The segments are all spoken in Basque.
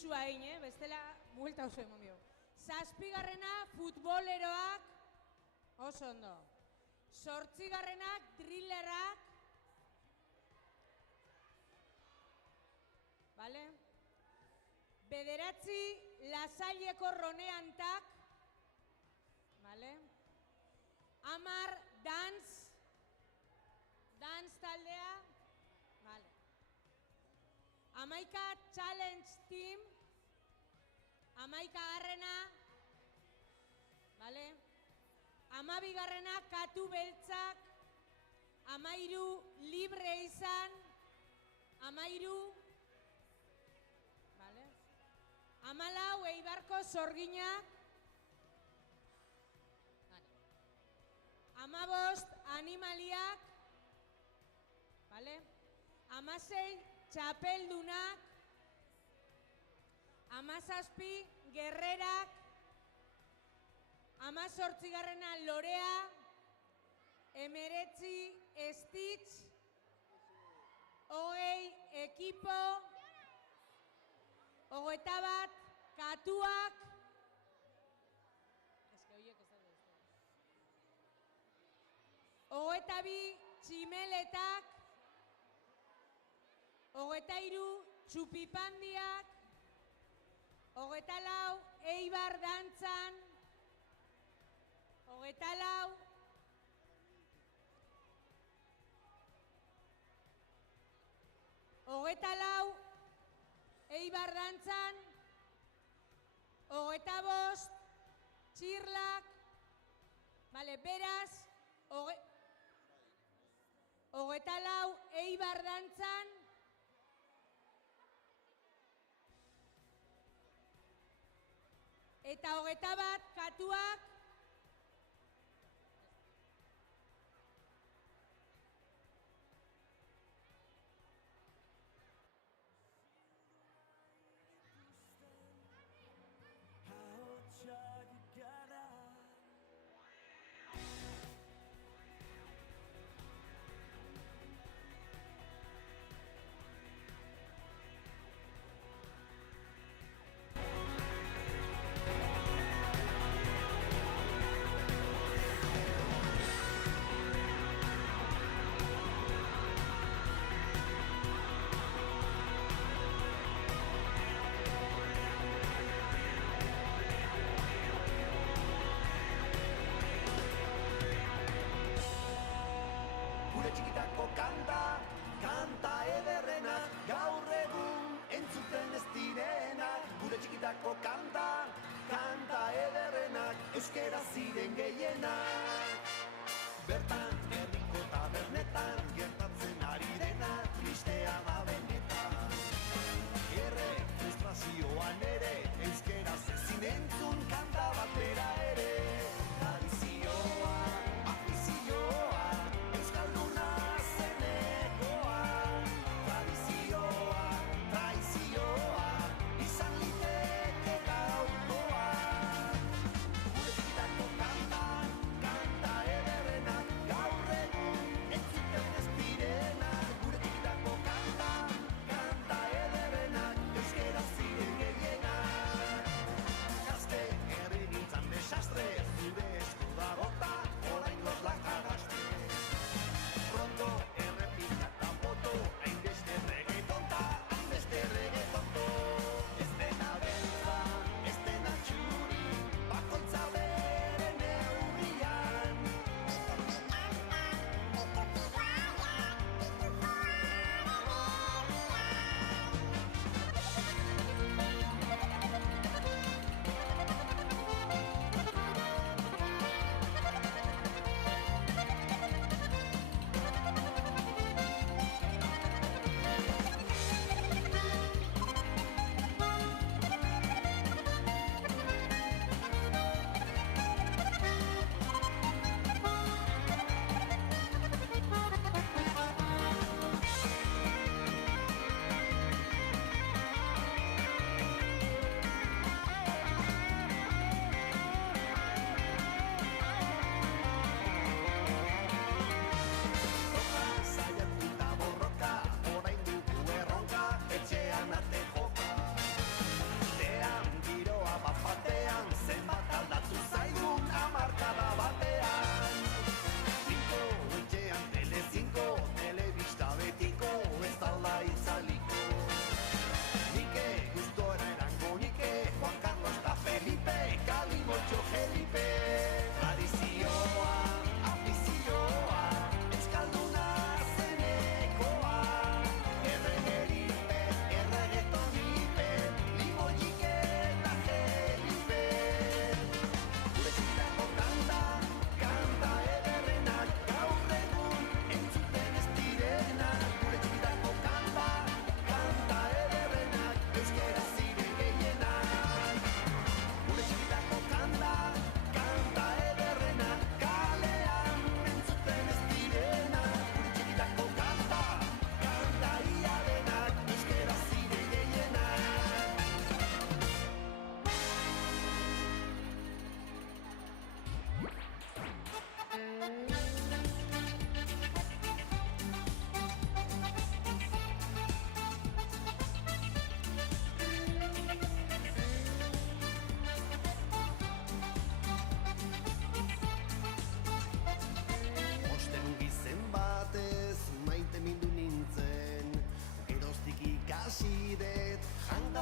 pisua egin, bestela buelta oso eman bio. Zazpigarrena futboleroak, oso ondo. Zortzigarrenak drillerrak, vale? Bederatzi Lasaileko roneantak, vale? 10 dance taldea, vale. 11 challenge team, 11garrena, vale? 12garrena katu beltzak, 13 libre izan, 13, vale? 14 Eibarko Zorginak, vale. 15 animaliak, vale? 16 txapeldunak, 17 gerrerak, 18garrena lorea, 19 Stitch, 20 ekipo, 21 katuak, eske horiek ez daude. 22 tximeletak, 23 txupipandiak, 24 Eibar dantzan, 24 Eibar dantzan, 25 txirlak, vale, beraz, 24 Eibar dantzan, eta 21 katuak, kanta ederrena, gaur egun entzuten ez direnak. Gure txikitako kanta ederrenak, euskera ziren gehienak. Bertan, herriko tabernetan, gertatzen ari dena, tristea da benetan. Errek frustrazioan ere, euskera zezin entzun kanta batera ere. Tradizioa, afizioa, euskalduna zenekoa. Tradizioa, traizioa, izan liteke gaurkoa. Gure txikitako kanta ederrenak, gaur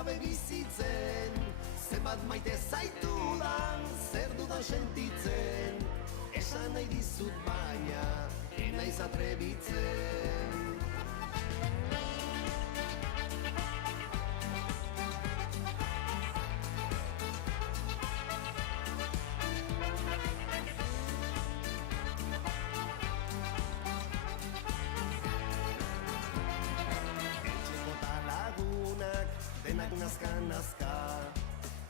gabe bizitzen, zenbat maite zaitudan, zer dudan sentitzen, esan nahi dizut baina, enaiz atrebitzen. Denak nazka,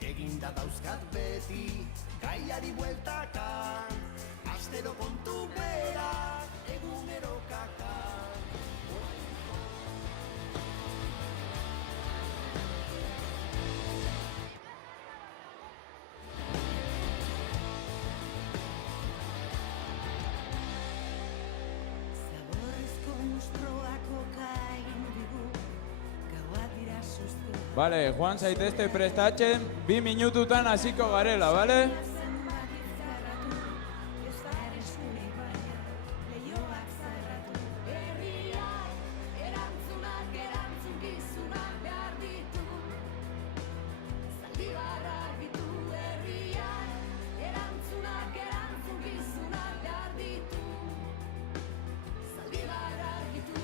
eginda dauzkat beti, gaiari bueltaka, astero kontu bera, egunero kaka. Zaborrezko mustroak oka egin digu, gauak dira sustu. Bale, Juan zaitezte prestatzen, 2 minututan hasiko garela, bale? Zenbat izarratu, ez da erreskunik baina, lehioak zerratu. Herriak, erantzunak, erantzukizunak behar ditu. Zaldibarra argitu herriak, erantzunak, erantzukizunak behar ditu. Zaldibarra argitu.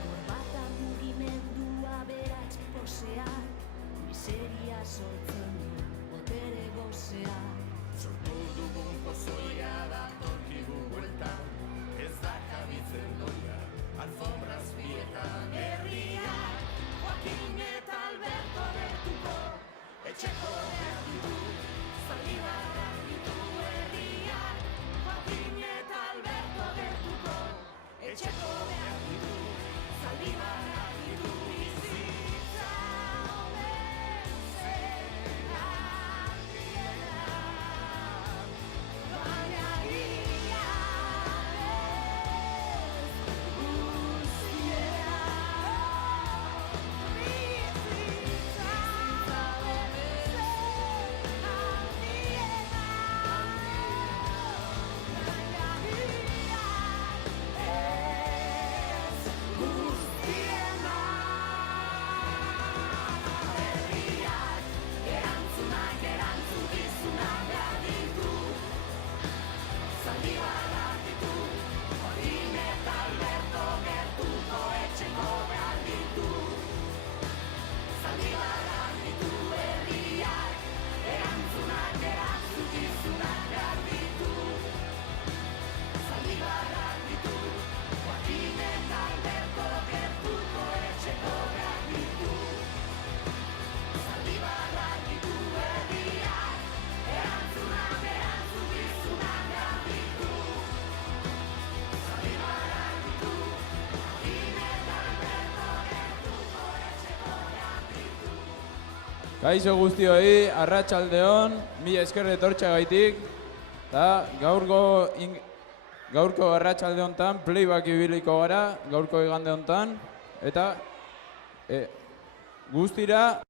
Gorbata mugimendua beratz poseak, miseria sortzen du botere gozeak. Sortu dugun pozoia datorkigu bueltan, ez da kabitzen doia, alfombraz bietan. Herriak, Joaquin eta Alberto gertuko, etxeko behar ditu, Zaldibarra argitu. Herriak, Joaquin eta Alberto gertuko, etxeko behar ditu, Zaldibarra argitu. Bizitza omen zen handiena, baina egia ez guztiena. Bizitza omen zen handiena, baina egia ez guztiena. Herriak, erantzunak, erantzukizunak behar ditu. Zaldibarra argitu, Joaquin eta Alberto gertuko, etxeko behar ditu. Zaldibarra argitu, herriak, erantzunak, erantzukizunak behar ditu. Zaldibarra argitu, Joaquin eta Alberto gertuko, etxeko behar ditu. Zaldibarra argitu, herriak, erantzunak, erantzukizunak behar ditu. Zaldibarra argitu, Joaquin eta Alberto gertuko, etxeko behar ditu. Kaixo guztioi, arratsaldeon, mila esker etortxagaitik, eta gaurko arratsalde hontan playback ibiliko gara, gaurko igande hontan, eta guztira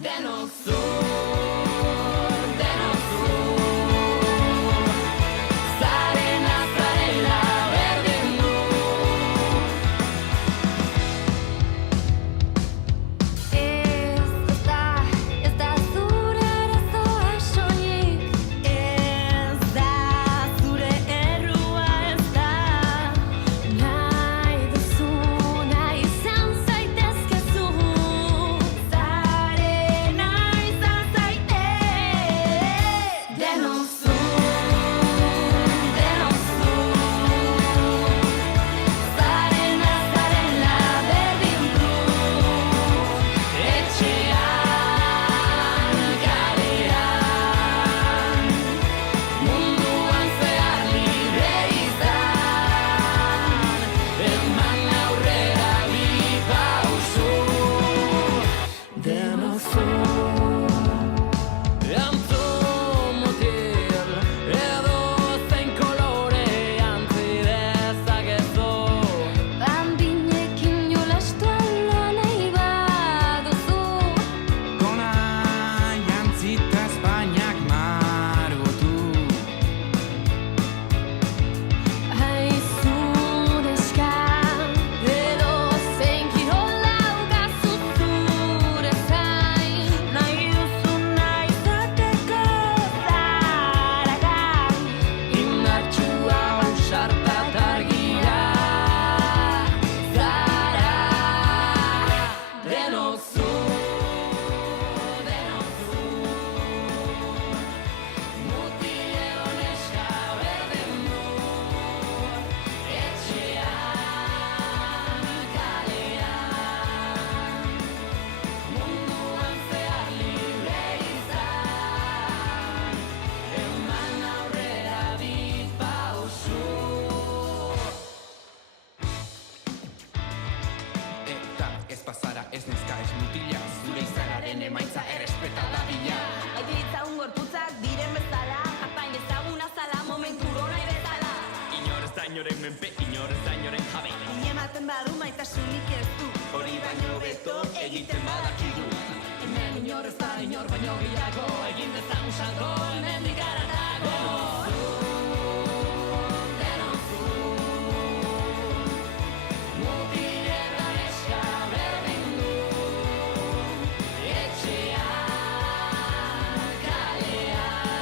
Denok zur, denok zur. Zarena, zarela, berdin du. Ez da zure arazoa soilik. Ez da zure errua, ez da. Nahi duzuna izan zaitezkezu. Zarena izan zaitez. Denok zur, denok zur. Zarena, zarela, berdin du. Etxean, kalean, munduan zehar libre izan. Eman aurrera bi pausu. Denok zur. Antzun mutil, edo zein kolore jantzi dezakezu. Bandinekin jolastu ala nahi baduzu. Gona jantzita Espainiak margotu. Haizun eska, edo zein kirola ugazu zure zain. Nahi duzuna izateko zaragai. Indartsua ausarta targia zara. Denok zur, denok zur. Mutil edo neska berdin du. Etxean, kalean, munduan zehar libre izan. Eman aurrera bi pausu. Eta ez bazara, ez neska, ez mutila. Zure izanaren emaitza errespeta da bila. Aiti ditzagun gorputzak diren bezala. Apain ezaguna zala momentu nahi bezala. Inor ez da inoren menpe, inor ez da inoren jabe. Ematen badu maitasunik ez du. Hori baino beto egiten badakigu. Hemen inor ez da inor baino gehiago. Egin dezagun salto hemendik haratago. Denok zur. Mutil eta neska berdin du. Etxean, kalean,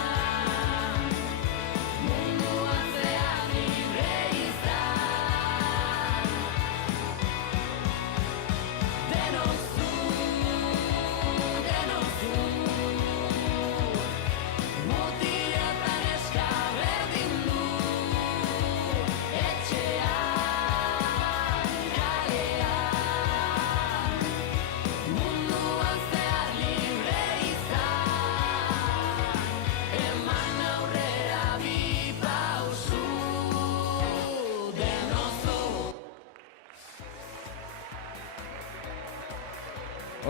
munduan zehar libre izan. Denok zur, denok zur. Mutil eta neska berdin du. Etxean, kalean, munduan zehar libre izan. Eman aurrera bi pausu. Denok zur.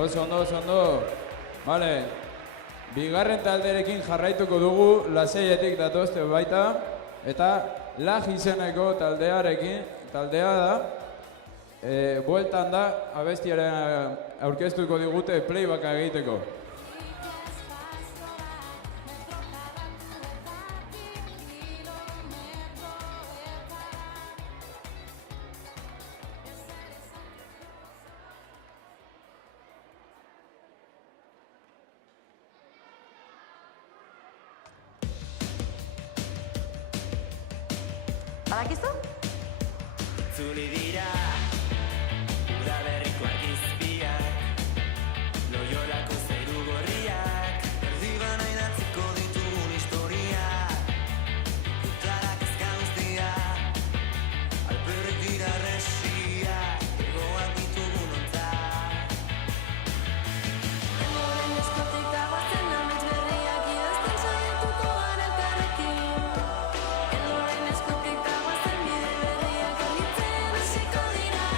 Oso ondo, oso ondo. Vale. Bigarren talderekin jarraituko dugu, Lasaietik datozte baita, eta Laj izeneko taldea da, bueltan da, abestiaren aurkeztuko digute playbacka egiteko. Badakizu? Itzuli dira, udaberriko argizpiak, Loiolako zeru gorriak, Erdiban aidatzeko ditugun historiak, Utarak ezka guztia, alperrik dira resiak, Egoak ditugun ontzak. Elorren eskotik dagoazen amets berriak idazten saiatuko gara elkarrekin. Elorren eskotik dagoazen bide berriak argitzen hasiko dira.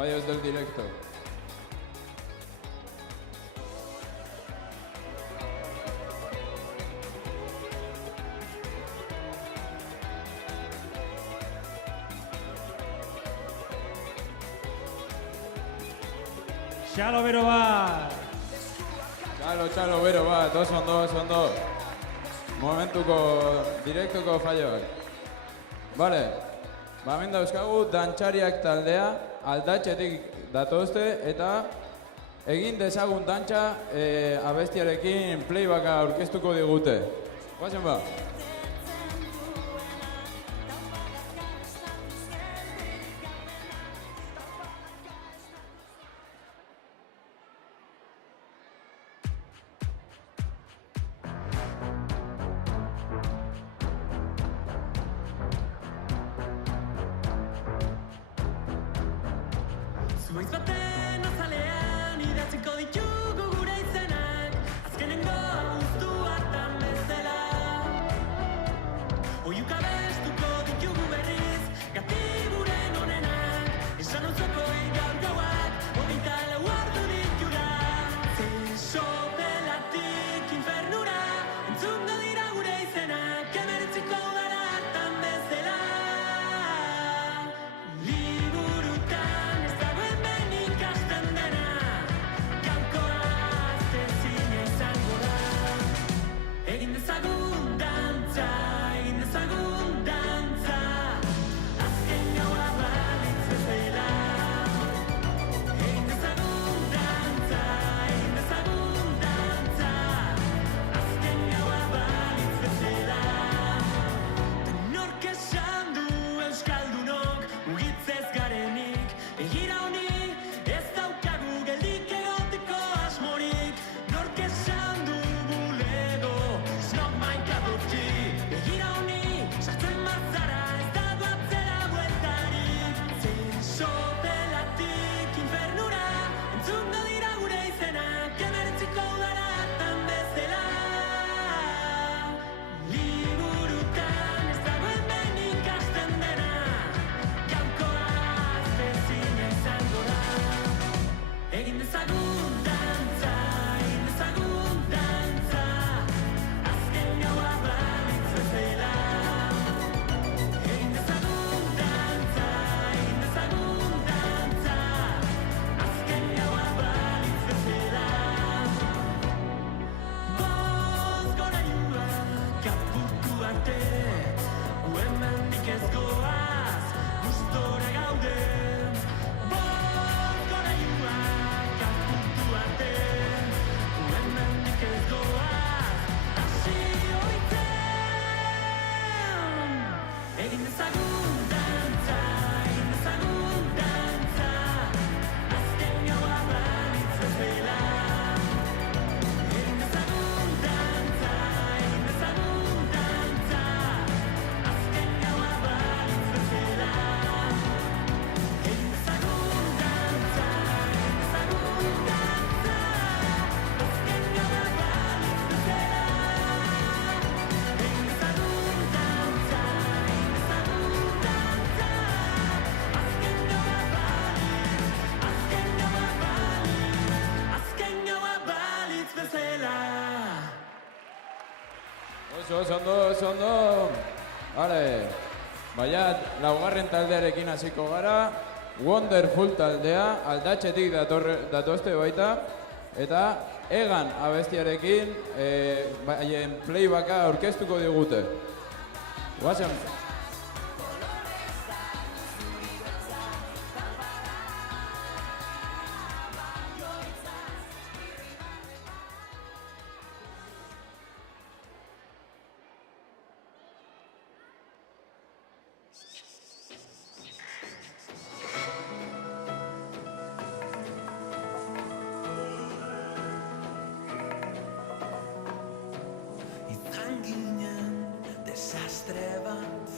fallos del directo. Txalo bero bat! Txalo, bero bat, oso ondo. Momentuko, direktuko falloak. Bale, hemen dauzkagu dantxariak taldea, aldatxetik datozte, eta egin dezagun dantxa abestiarekin playbacka aurkeztuko digute. Guazen ba? Zuaiz baten azalean idatziko ditugu gure izenak, azkenengo guztu hartan bezala. Oiuka bestuko ditugu berriz, gatiburen onenak, esan ontzoko gaur gauak, hogeita lau ordu ditura. Zesopelatik infernura, entzungo dira gure izenak, emeretziko gara hartan bezala. Liburutan ez dagoen behin ikasten dena, gaurkoa ezina izango da. Egin dezagun dantza, azken gaua balitz bezala. Egin dezagun dantza, azken gaua balitz bezala. Nork esan du euskaldunok mugitzez garenik, begira honi ez daukagu geldik egoteko asmorik. Nork esan du bulego snok mainkadotxi, begira honi sartzen bazara ez dago atzera bueltarik. Zesopelatik infernura, entzungo dira gure izenak, emeretziko gara hartan bezala. Liburutan ez dagoen behin ikasten dena, gaurkoa ezina izango da. Egin dezagun dantza, azken gaua balitz bezala. Egin dezagun dantza, azken gaua balitz bezala. Boz goraiuak apurtu arte, hemendik ez goaz, gustora gaude. Boz goraiuak apurtu arte, hemendik ez goaz, hasi oitzen. Egin dezagun dantza, azken gaua balitz bezala. Egin dezagun dantza, azken gaua balitz bezala. Egin dezagun dantza, azken gaua balitz bezala. Egin dezagun dantza, azken gaua balitz bezala. Oso ondo. Bale, baiat, laugarren taldearekin hasiko gara. Wonderful taldea, aldatxetik datozte baita. Eta Egan abestiarekin baien playbacka aurkeztuko digute. Guazen. Izan ginen desastre bat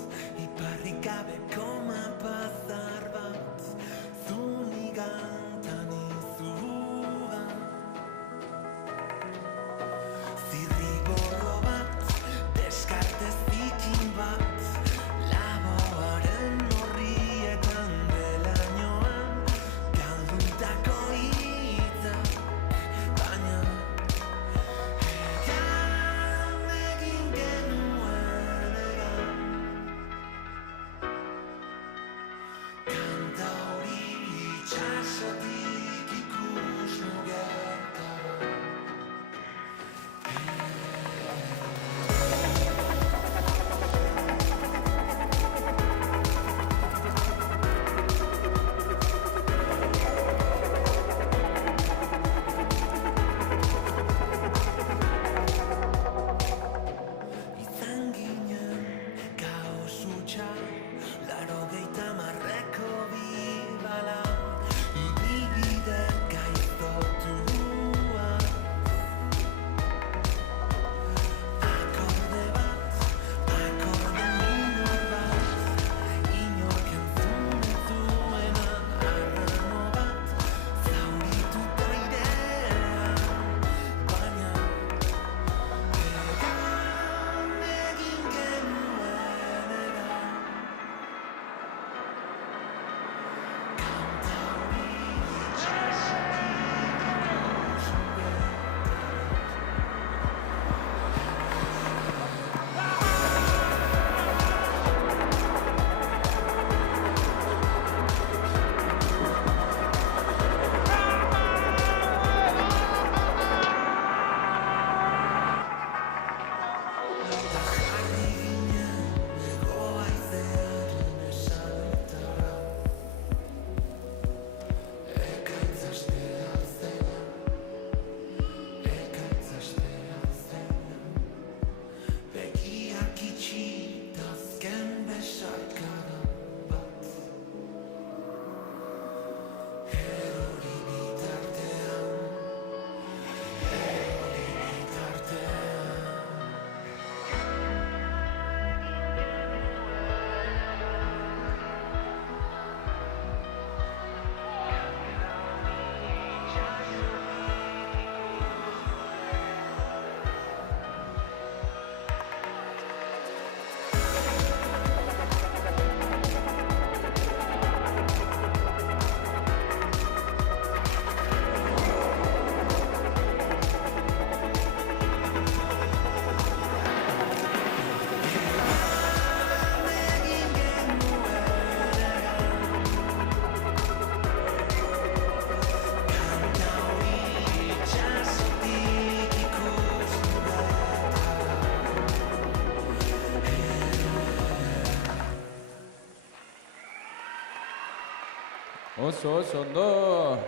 Oso ondo.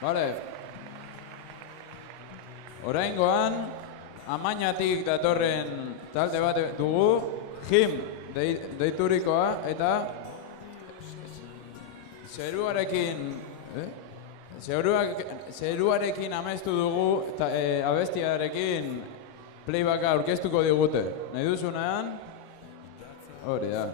Vale. Oraingoan, Amainatik datorren talde bat dugu, Him deiturikoa, eta zeruarekin amestu dugu, abestiarekin playbacka aurkeztuko digute. Nahi duzunean, hori da.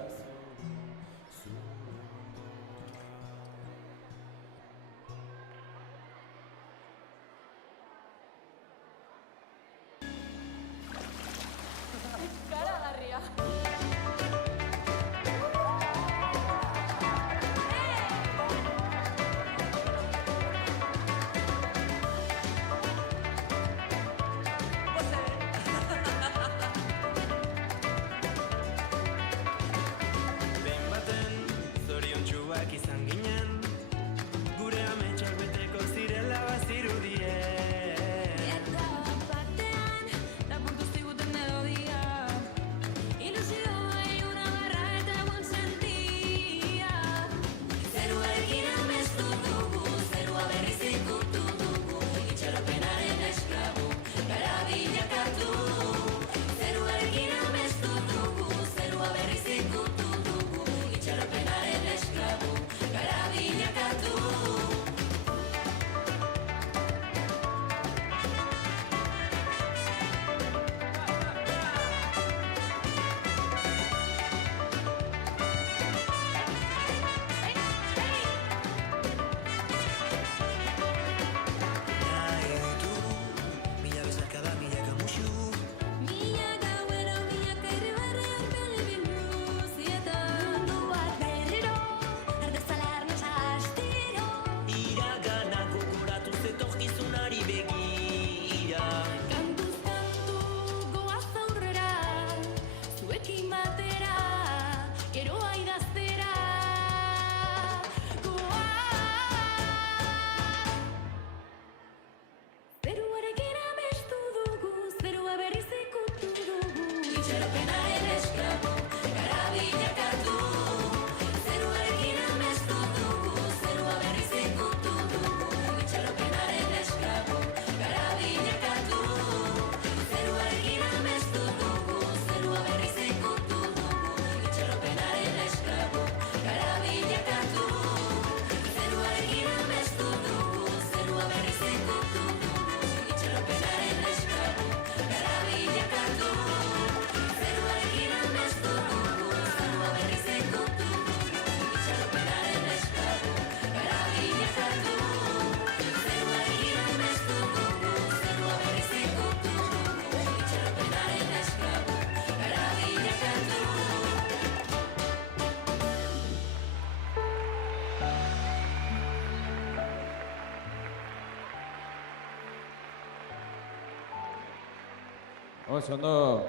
Oso ondo,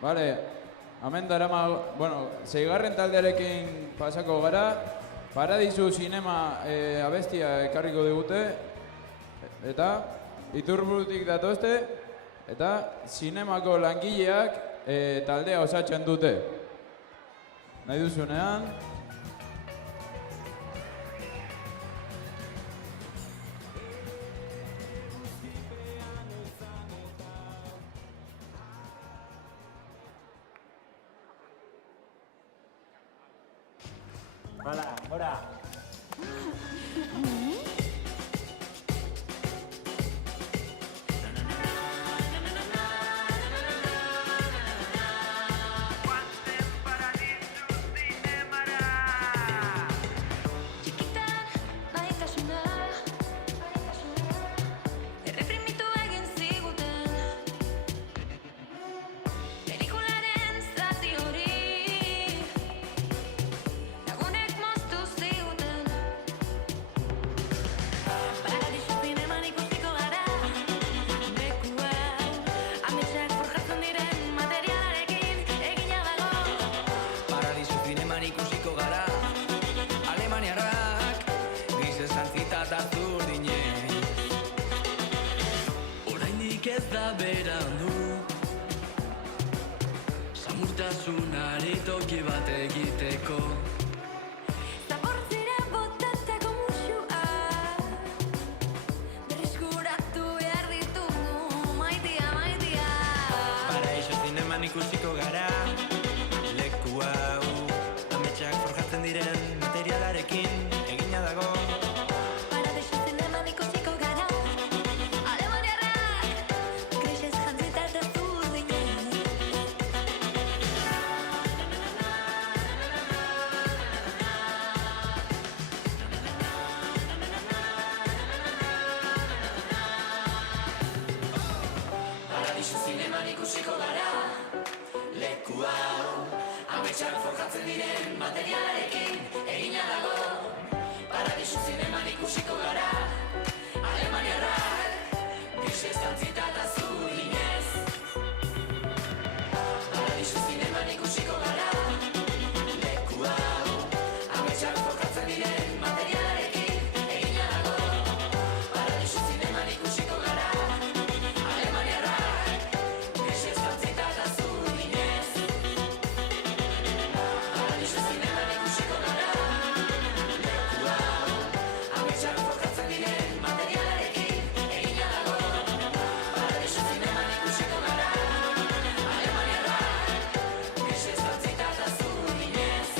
bale, hemen darama, bueno, 6. taldearekin pasako gara, Paradisu Zinema abestia ekarriko digute, eta Iturburutik datozte, eta zinemako langileak taldea osatzen dute. Nahi duzunean. Hola, hola. Ez da berandu, samurtasunari toki bat egiteko. Zabortzera botatako musika Ametsak forjatzen diren materialarekin egina dago Paradisu zineman ikusiko gara Alemaniarrak Grisez jantzita eta zurdinez Paradisu zineman ikusiko gara Leku hau Ametsak forjatzen diren materialarekin egina dago Paradisu zineman ikusiko gara Alemaniarrak Grisez jantzita eta zurdinez Paradisu zineman ikusiko gara Leku hau Ametsak forjatzen diren materialarekin egina dago Paradisu zineman ikusiko gara Alemaniarrak Grisez jantzita eta zurdinez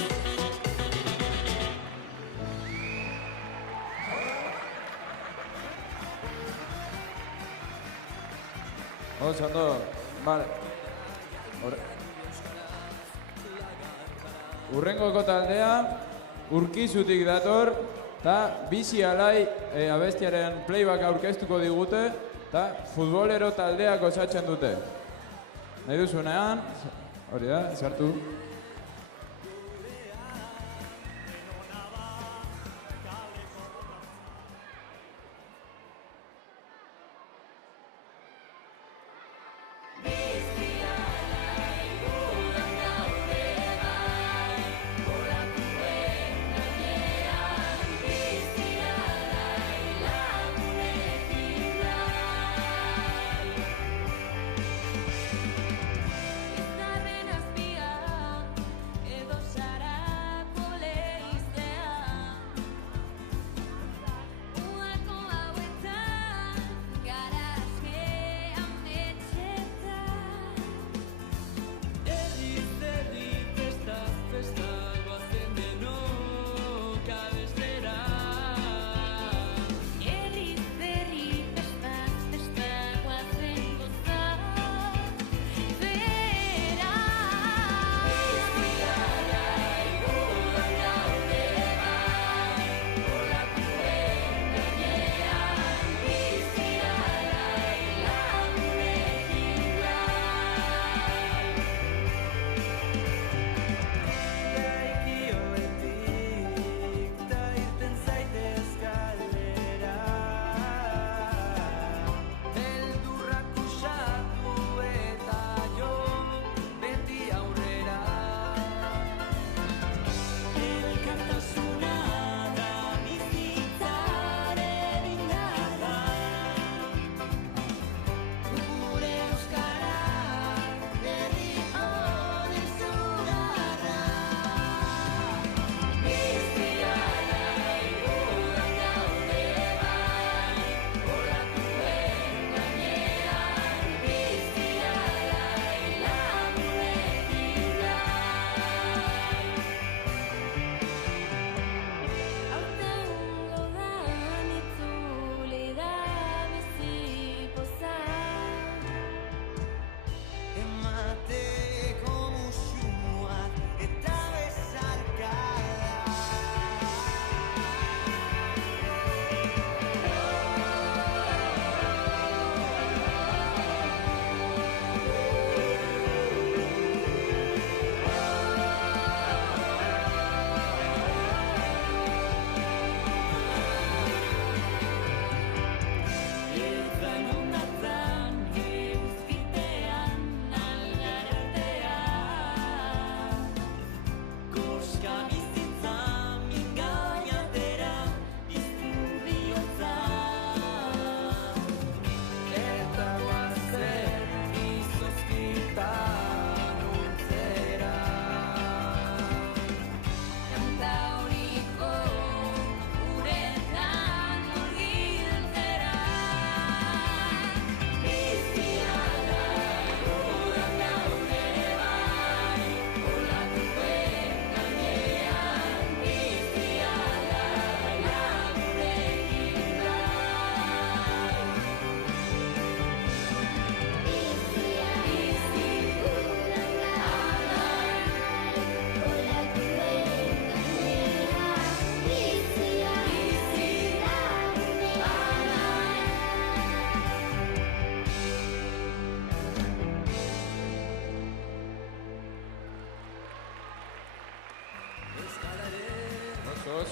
Oso ondo, bale. Urrengoko taldea, Urkizutik dator, eta bizi alai abestiaren playback aurkeztuko digute, eta futbolero taldeak osatzen dute. Nahi duzunean, hori da, sartu. Izarren azpian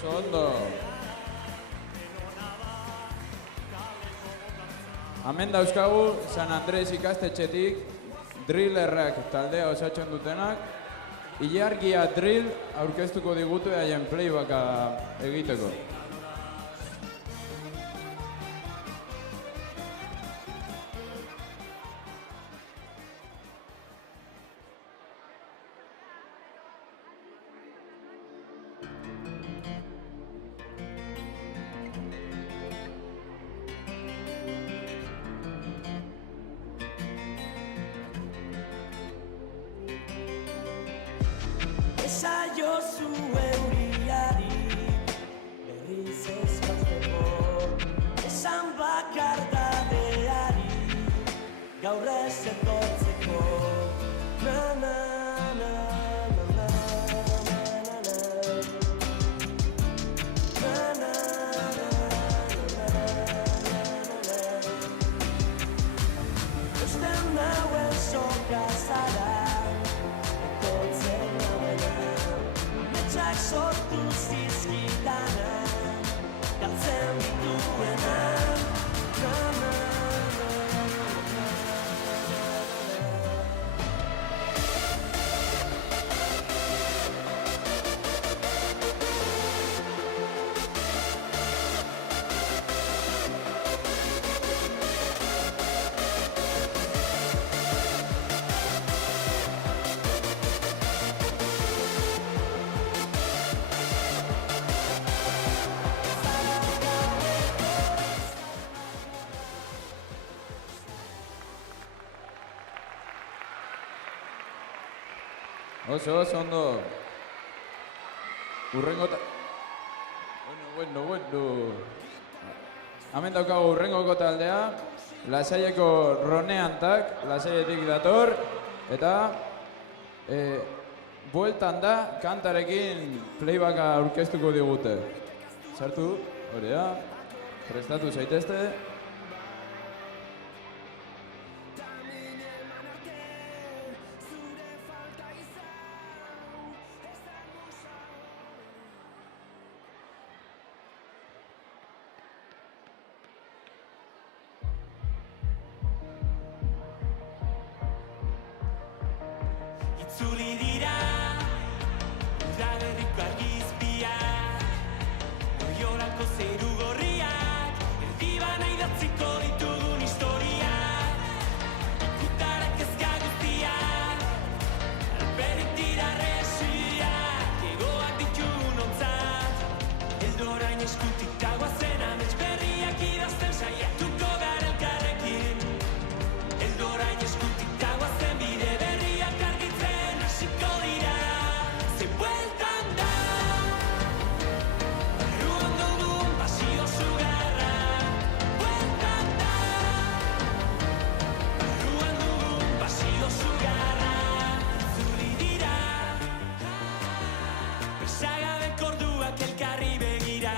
Oso ondo. Hemen dauzkagu San Andres ikastetxetik drillerrak taldea osatzen dutenak. Ilargia drill aurkeztuko digute haien playbacka egiteko. Esaiozu euriari berriz ezkazteko, esan bakardadeari gaur ez etortzeko. Na na na na na na na na na Eusten nauen soka zara Metxak sortu zizkitana galtzen dituena. Oso ondo. Urrengota... Bueno. Hemen daukagu urrengoko taldea. Lasaieko Roneantak, Lasaietik dator. Eta... bueltan da, kantarekin playbacka aurkeztuko digute. Sartu, hori da. Prestatu zaitezte. Itzuli dira, udaberriko argizpiak, Oriolako zeru gorriak, erdibana idatziko ditugun historiak, ikutarak kezka guztiak, alperik dira resiak, egoak ditugun ontzat, eldorain eskutik dagoazen amets berriak idazten saiatuko gara elkarrekin, eldorain eskutik dagoazen bide berriak argitzen hasiko dira, ze bueltan da, barruan dugun pasio sugarra, bueltan da, barruan dugun pasio sugarra, itzuli dira, pesagabeko orduak elkarri begira,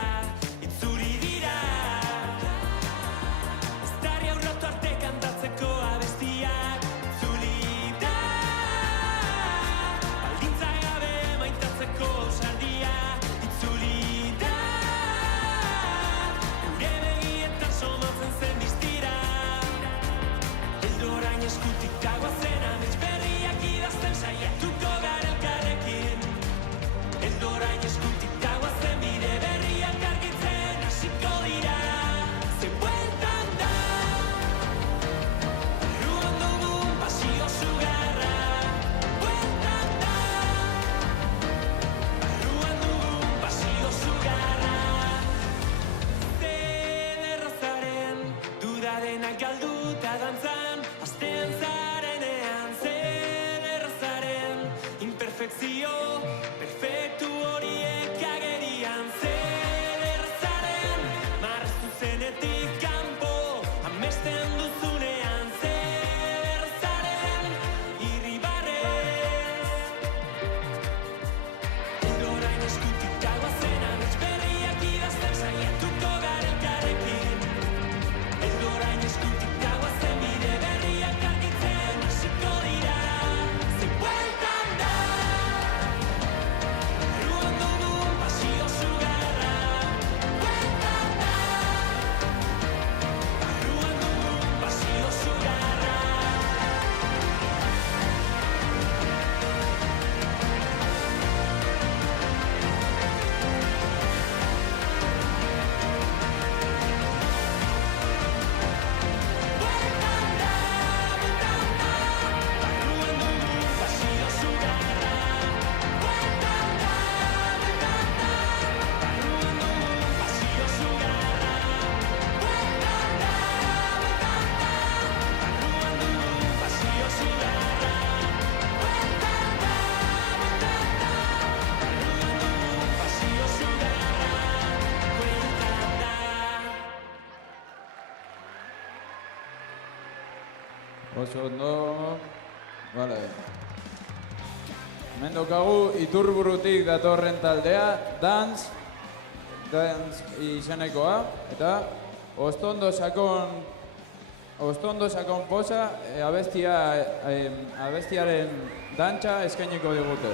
itzuli dira, eztarri aurratu arte kantatzeko abestiak, itzuli da, baldintza gabe maitatzeko sardia, itzuli da, gure begietan somatzen zen distira, eldorain eskutik dagoazen amets berriak idazten saiatuko gara elkarrekin, eldorain eskutik dagoazen bide berriak argitzen hasiko dira, ze bueltan da, barruan dugun pasio sugarra, bueltan da, barruan dugun pasio sugarra, zer errazaren dudadenak galduta dantzan, hasten zarenean zer errazaren imperfekzio perfektu horiek agerian, zer errazaren marraztu zenetik kanpo amesten duzunean, zer errazaren irribarrez, eldorain eskutik dagoazen amets berriak idazten saiatuko gara elkarrekin, eldorain eskutik dagoazen bide Oso ondo. Vale. Hemen daukagu Iturburutik datorren taldea, Dance izenekoa, eta Ostondo sakon poza abestiaren dantza eskainiko digute.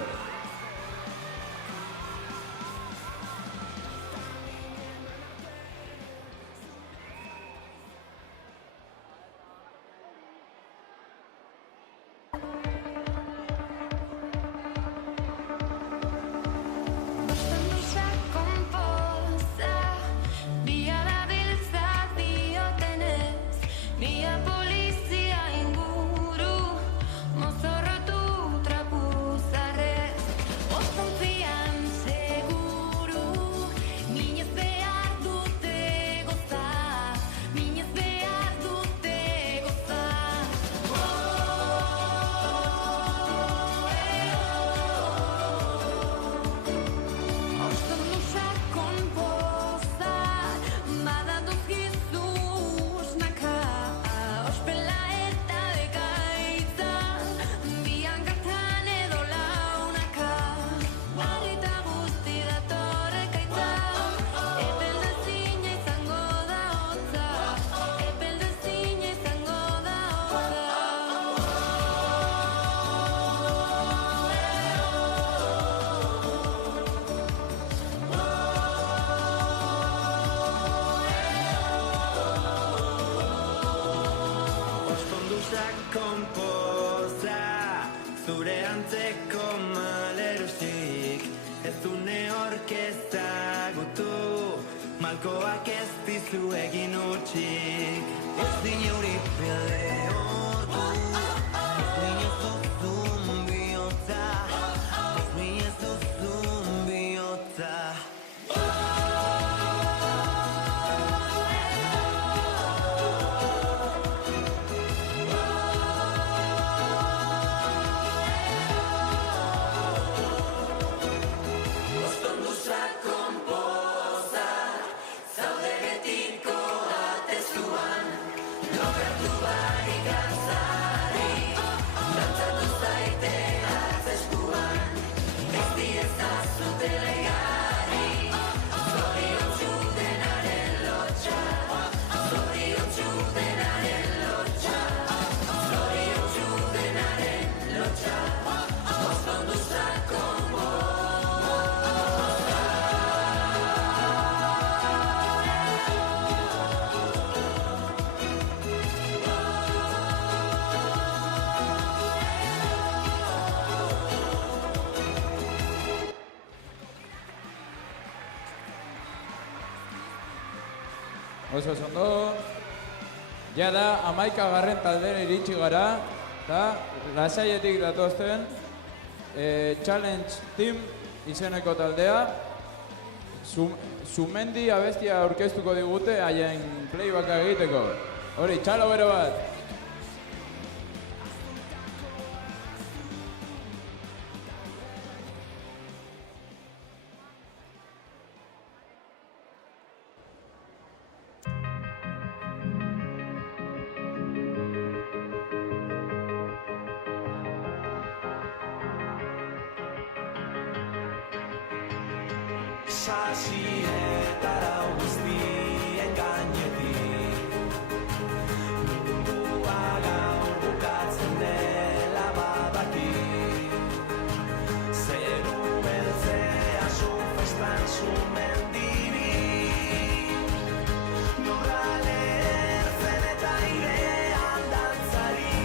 Kompoza, zure antzeko malerosik, ez dune orkezagutu, malkoak ez dizu egin utxik. Ez dine hori pele hortu, ez dine zuzun bihotza, ez dine zuzun bihotza. Oso ondo. Ja da 11. taldera iritsi gara, eta Lasaietik datozten Challenge Team izeneko taldea. Zumendi abestia aurkeztuko digute haien playbacka egiteko. Hori, txalo bero bat. Sasietara guztien gainetik mundua gaur bukatzen dela badakit. Zeru beltzea zu festan zu mendiri, nora lehertzen eta airean dantzari.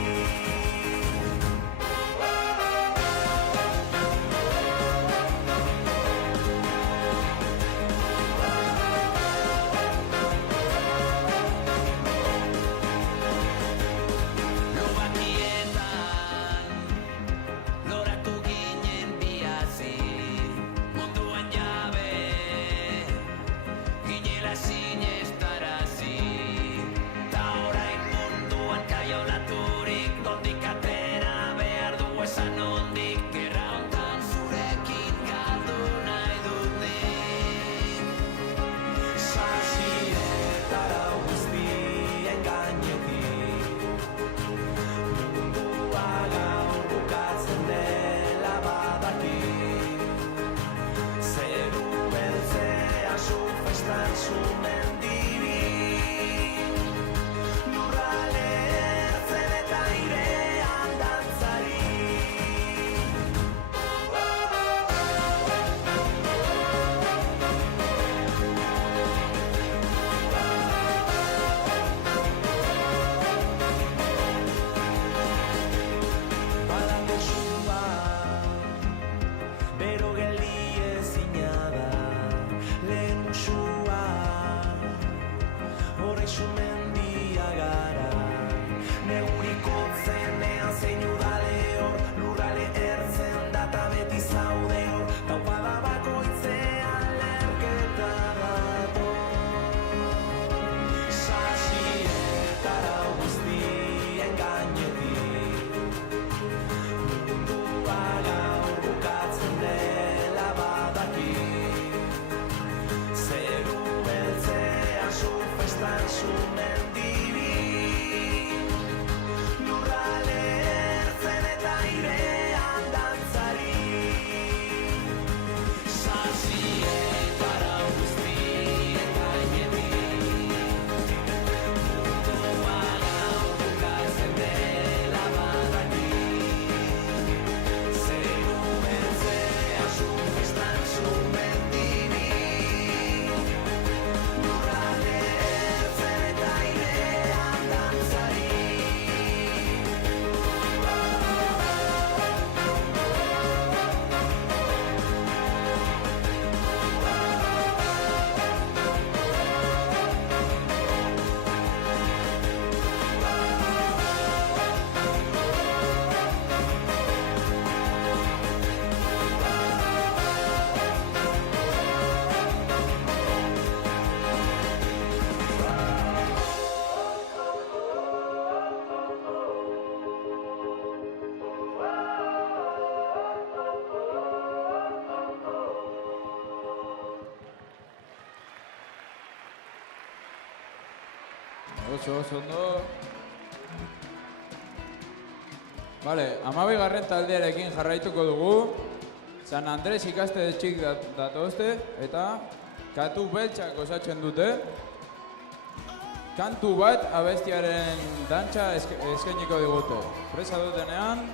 Oso ondo. Vale, 12. taldearekin jarraituko dugu. San Andres ikastetxik datozte eta katu beltzak osatzen dute. Kantu bat abestiaren dantza eskainiko digute. Presa dutenean.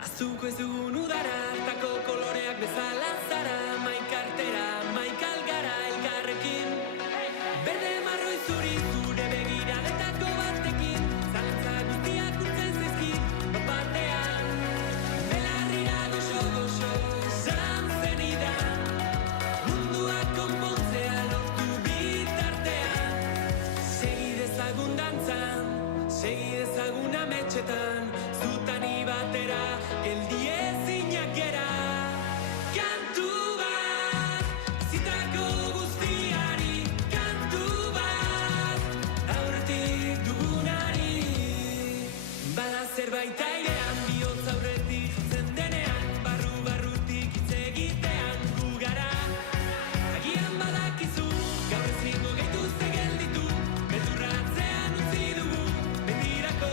Azuko ez dugun udara, hartako koloreak bezala zara, maikartera, maikalgara elkarrekin. Berde marroi zuri zure begiradetako batekin, zalantza guztiak urtzen zaizkit, batean. Belarrira goxo, zan zenidan, mundua konpontzea lortu bitartean. Segi dezagun dantzan, segi dezagun ametxetan, zutani batera, geldi ezinak gera. Kantu bat, bizitako guztiari, kantu bat, aurretik dugunari. Bada zerbait airean, bihotz aurretik jotzen denean, barrutik hitz egitean gu gara. Agian badakizu, gaur ezingo gaituzte gelditu, beldurra atzean utzi dugu, betirako.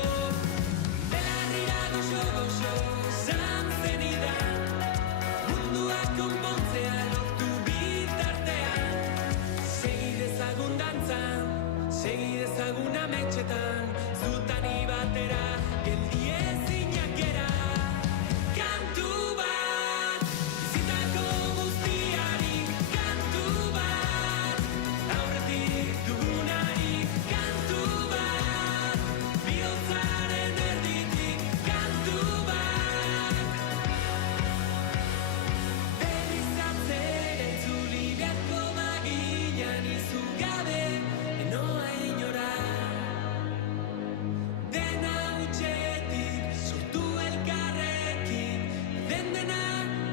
Belarrira goxo, zan zenidan, mundua konpontzea lortu bitartean. Segi dezagun dantzan, segi dezagun ametxetan, zutani batera, geldi ezinak gera. Kantu bat, bizitako guztiari, kantu bat, aurretik dugunari, kantu bat, bihotzaren erditik, kantu bat. Berriz atzera itzuli beharko maginan izu gabe, enoa inora. Dena utxetik sortu elkarrekin, dena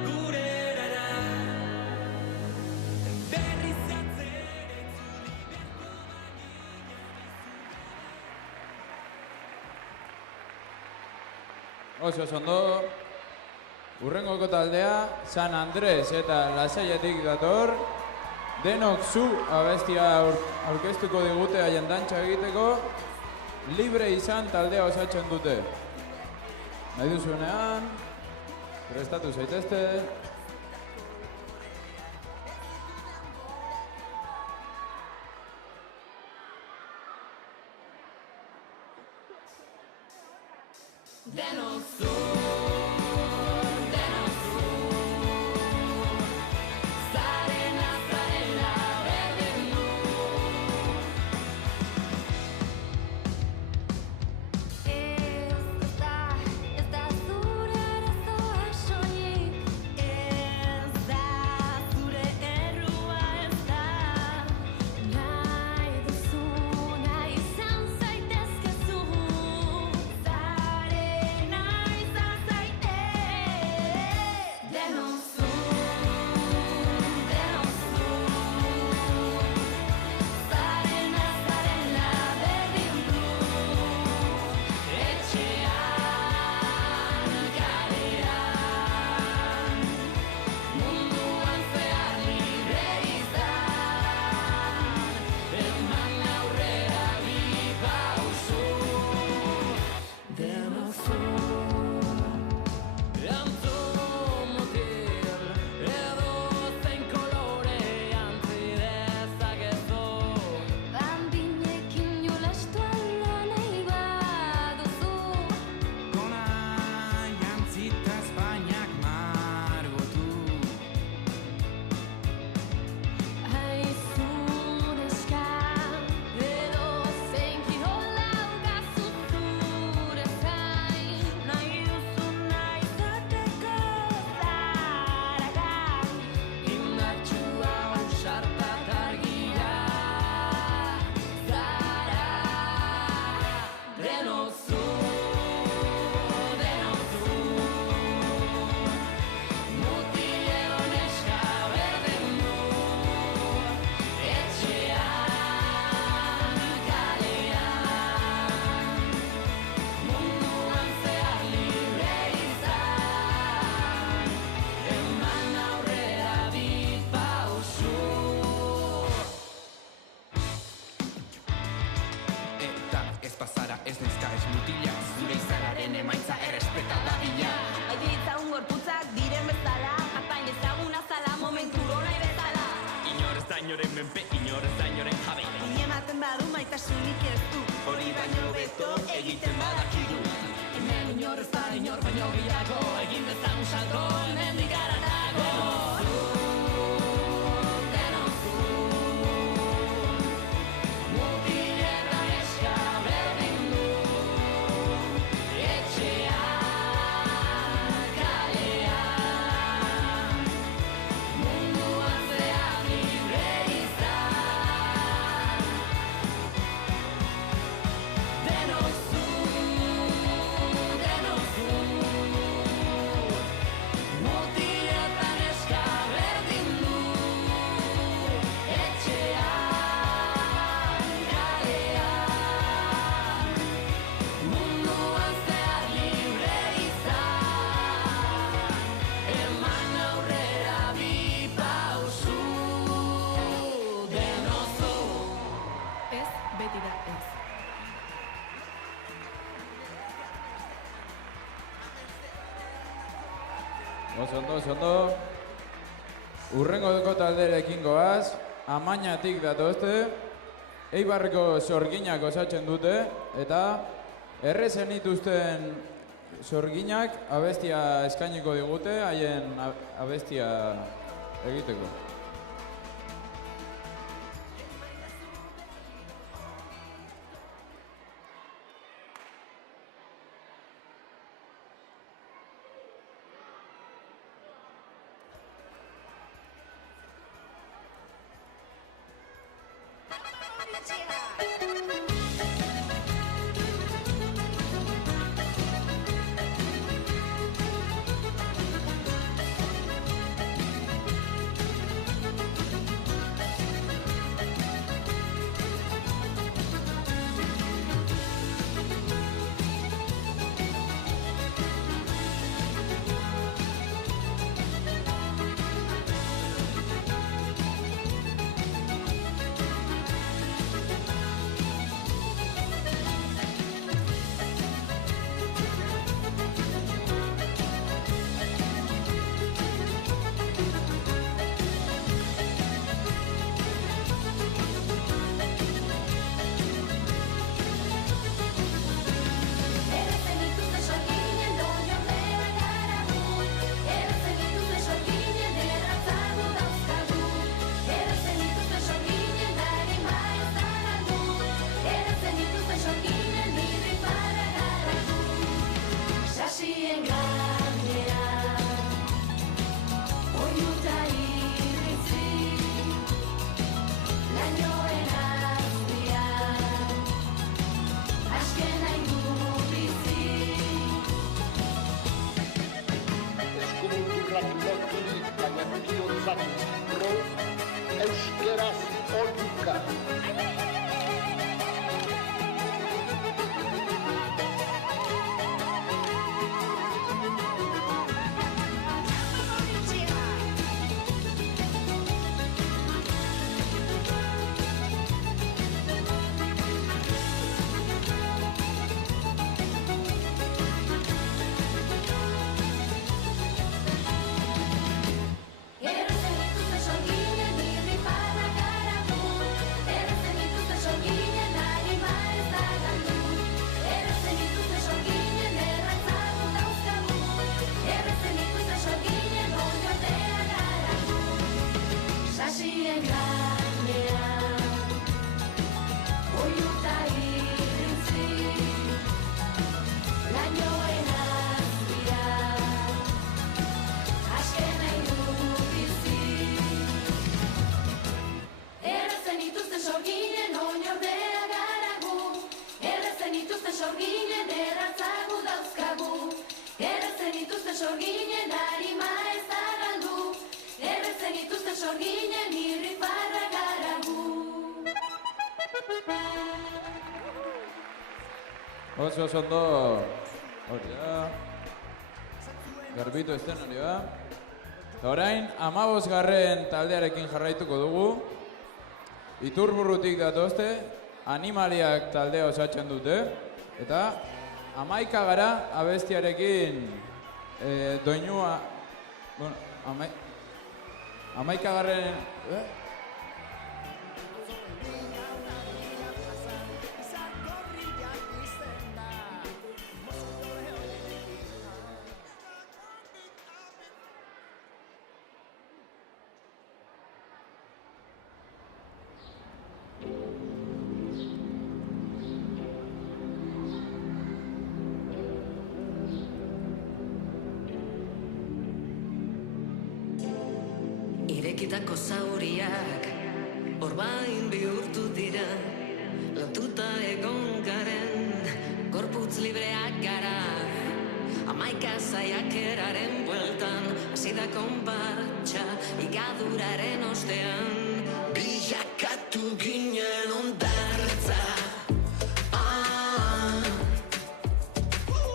gure erara. Berriz atzera itzuli beharko Oso ondo. Urrengoko taldea, San Andres eta Lasaietik dator. Denok zu abestia aurkeztuko digute haien dantza egiteko. Libre izan taldea osatzen dute. Nahi duzuenean, prestatu zaitezte. Denok zu, zarena berdin du. Ez da zure arazoa soilik, ez da zure errua, ez da nahi duzuna izan zaitezkezu. Zarena izan zaitezkezu. inoren menpe, inor ez da inoren jabe. Ematen badu maitasunik ez du, Hori baino beto egiten badakigu. hemen inor ez da inor baino gehiago, egin dezagun salto, hemendik haranago. Mutiletan eska berdin du, etxea, kalea, munduan zehar libre izan. Denok zu, mutiletan eska berdin du, etxea, kalea, munduan zehar libre izan. Eman aurrera bi pausu, denozu. Ez, beti da ez. Oso. Urrengoko talderekin goaz, Amainatik datozte, Eibarreko sorginak osatzen dute, eta errezen dituzten sorginak abestia eskainiko digute, haien abestia egiteko. Euskeraz oiuka. Sorginen arima ez da galdu, erretzen ituzten sorginen irrifarra garagu. Oso ondo, hori da, garbitu ezten hori da. Eta orain, 15. taldearekin jarraituko dugu. Iturburrutik datozte, Animaliak taldea osatzen dute. Eta 11 gara abestiarekin doinua, bueno, 11. Irekitako zauriak orbain bihurtu dira, lotuta egon garen gorputz libreak gara. 11 saiakeraren bueltan hasi da konpartsa igaduraren ostean. Bilakatu ginen ondartza,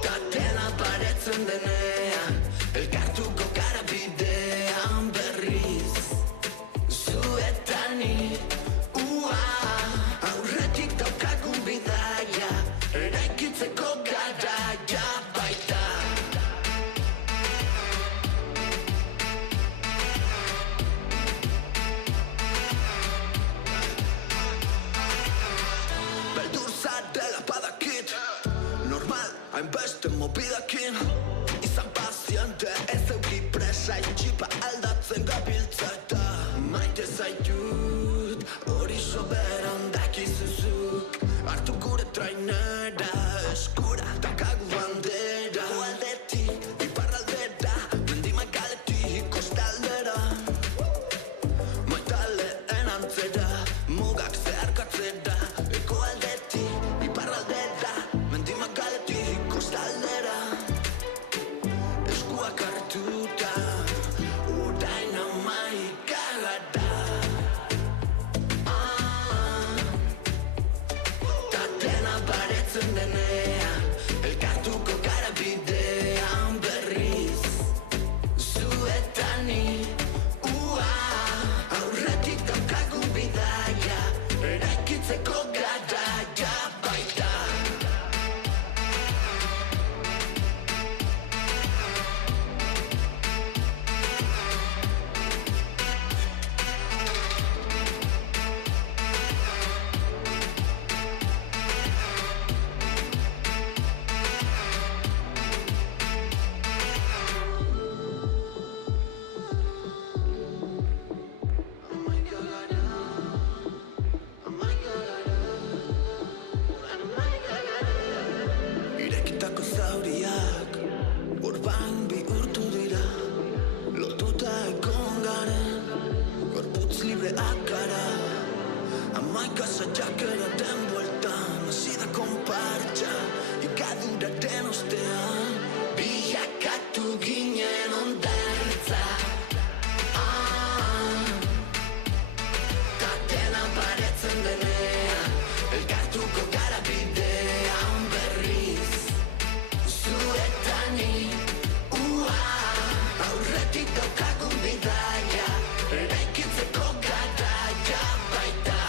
ta dena paretzen denean elkartuko gara bidean berriz. Zu eta ni, aurretik daukagun bidaia eraikitzeko garaia baita. Beldur zarela badakit, normal hainbeste mobidakin. Izan paziente ez euki presa, itxipa aldatzen gabiltza eta maite zaitut, hori soberan dakizuzuk. Hartu gure trainera, eskura daukagu bandera. Aldetik, iparraldera, mendi magaletik kostaldera. Maitaleen antzera, mugak zeharkatzera. Aldetik, iparraldera, mendi magaletik kostaldera. Eskuak hartuta, orain amaika gara. Ta dena baretzen denean elkartuko gara bidean berriz. Zu eta ni, aurretik daukagun bidaia eraikitzeko garaia baita. Irekitako zauriak orbain bihurtu dira, lotuta egon garen gorputz libreak gara. 11 saiakeraten bueltan hasi da konpartsa igaduraren ostean. Bilakatu ginen ondartza, ta dena baretzen denean elkartuko gara bidean berriz. Zu eta ni, aurretik daukagun bidaia eraikitzeko garaia baita.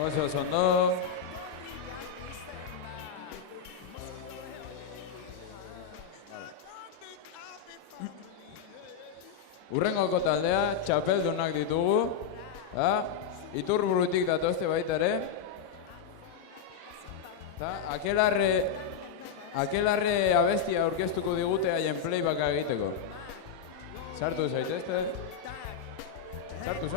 Oso ondo. Urrengoko taldea txapeldunak ditugu. Iturburutik datozte baita ere. Akelarre abestia aurkeztuko digute haien playbacka egiteko. Sartu zaitezte. Sartu.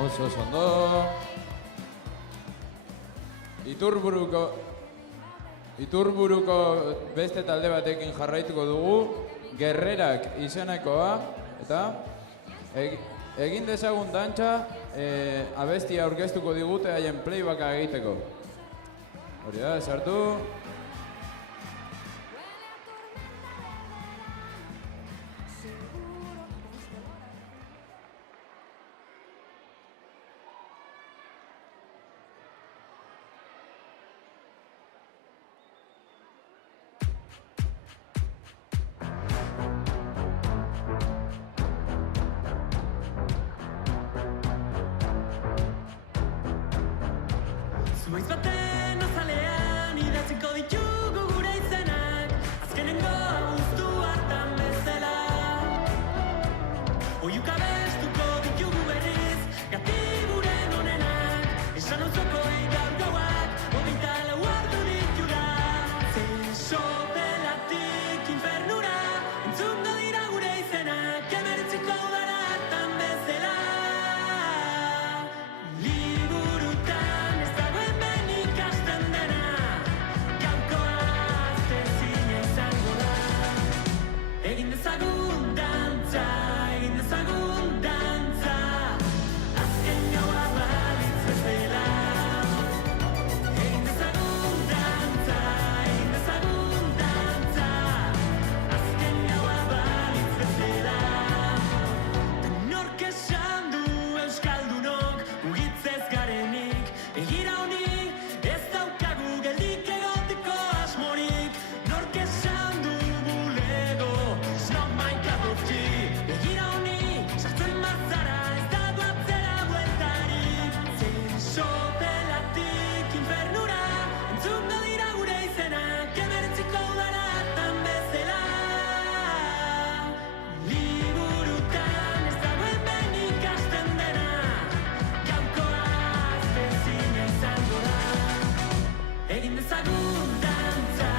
Oso ondo. Iturburuko beste talde batekin jarraituko dugu, Gerrerak izenekoa, eta egin dezagun dantza, abestia aurkeztuko digute haien playbacka egiteko. Hori da, sartu. Zuaiz baten azalean idatziko ditugu gure izenak, azkenengo abuztu hartan bezala. Oihuka bestuko ditugu berriz, gatiburen onenak, esan auzokoi gaur gauak, 24 ordu ditura. Sopelatik infernura, entzungo dira gure izenak, emertziko udara hartan bezala. Liburutan ez dagoen benik hasten dena, gaurkoa ezina izango da. Egin dezagun dantza, azken gaua balitz bezala. Egin dezagun dantza, azken gaua balitz bezala. Nork esan du euskaldunok mugitzez garenik, egira honi ez daukagu geldik egoteko asmorik. Nork esan du bulego, it's not my cup of tea, egira honi sartzen bazara ez dago atzera bueltarik. Sopelatik infernura, entzungo dira gure izenak, emertziko udara hartan bezala. Liburutan ez dagoen benik hasten dena, gaurkoa ezina izango da. Egin dezagun dantza,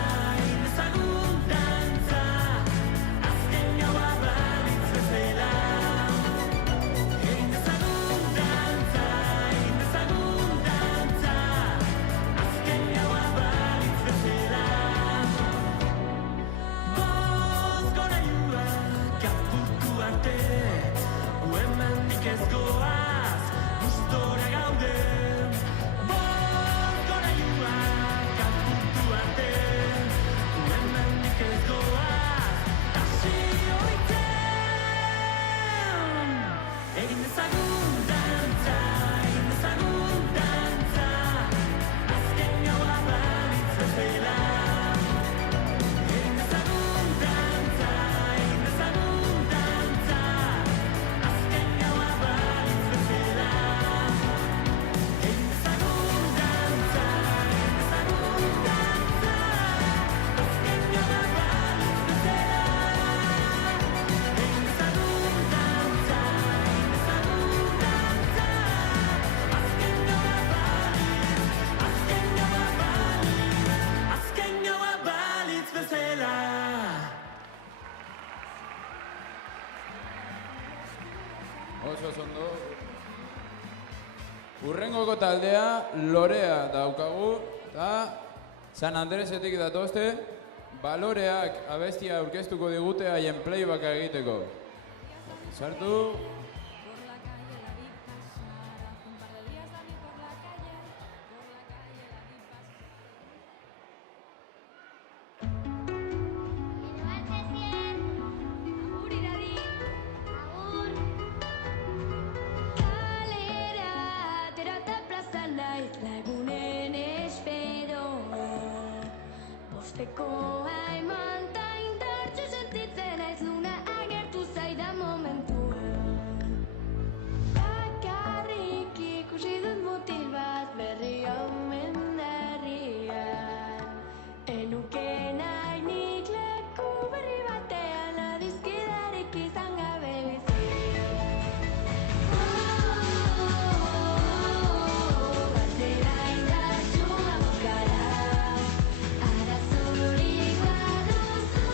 azken gaua balitz bezala. Egin dezagun dantza, azken gaua balitz bezala. Bozgorailuak apurtu arte, hemendik ez goaz, gustora gaude. Bozgorailuak apurtu arte, hemendik ez goaz, hasi oiten. Egin dezagun dantza, azken gaua balitz bezala. Egin dezagun dantza, azken gaua balitz bezala. Egin dezagun dantza, azken gaua balitz bezala. Egin dezagun dantza, azken gaua balitz bezala. Oso ondo. Urrengoko taldea Lorea daukagu, eta San Andresetik datozte, Baloreak abestia aurkeztuko digute haien playbacka egiteko. Sartu. Kalera, terata plaza naiz lagunen espero. Bosteko haiman ta indartsu sentitzen naiz luna agertu zaidan momentuan. Bakarrik ikusi dut mutil bat berri omen herrian. Enuke nahi nik leku berri batean adizkidarik izan gabe bizi. Batera indartsua bokara, arazorik baduzu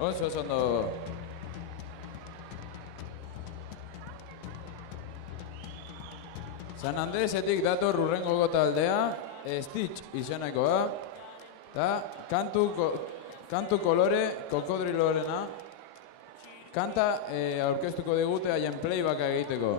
Oso ondo. San Andresetik dator urrengo taldea, Stitch izenekoa, eta kantu kolore kokodrilorena, kanta aurkeztuko digute haien playbacka egiteko.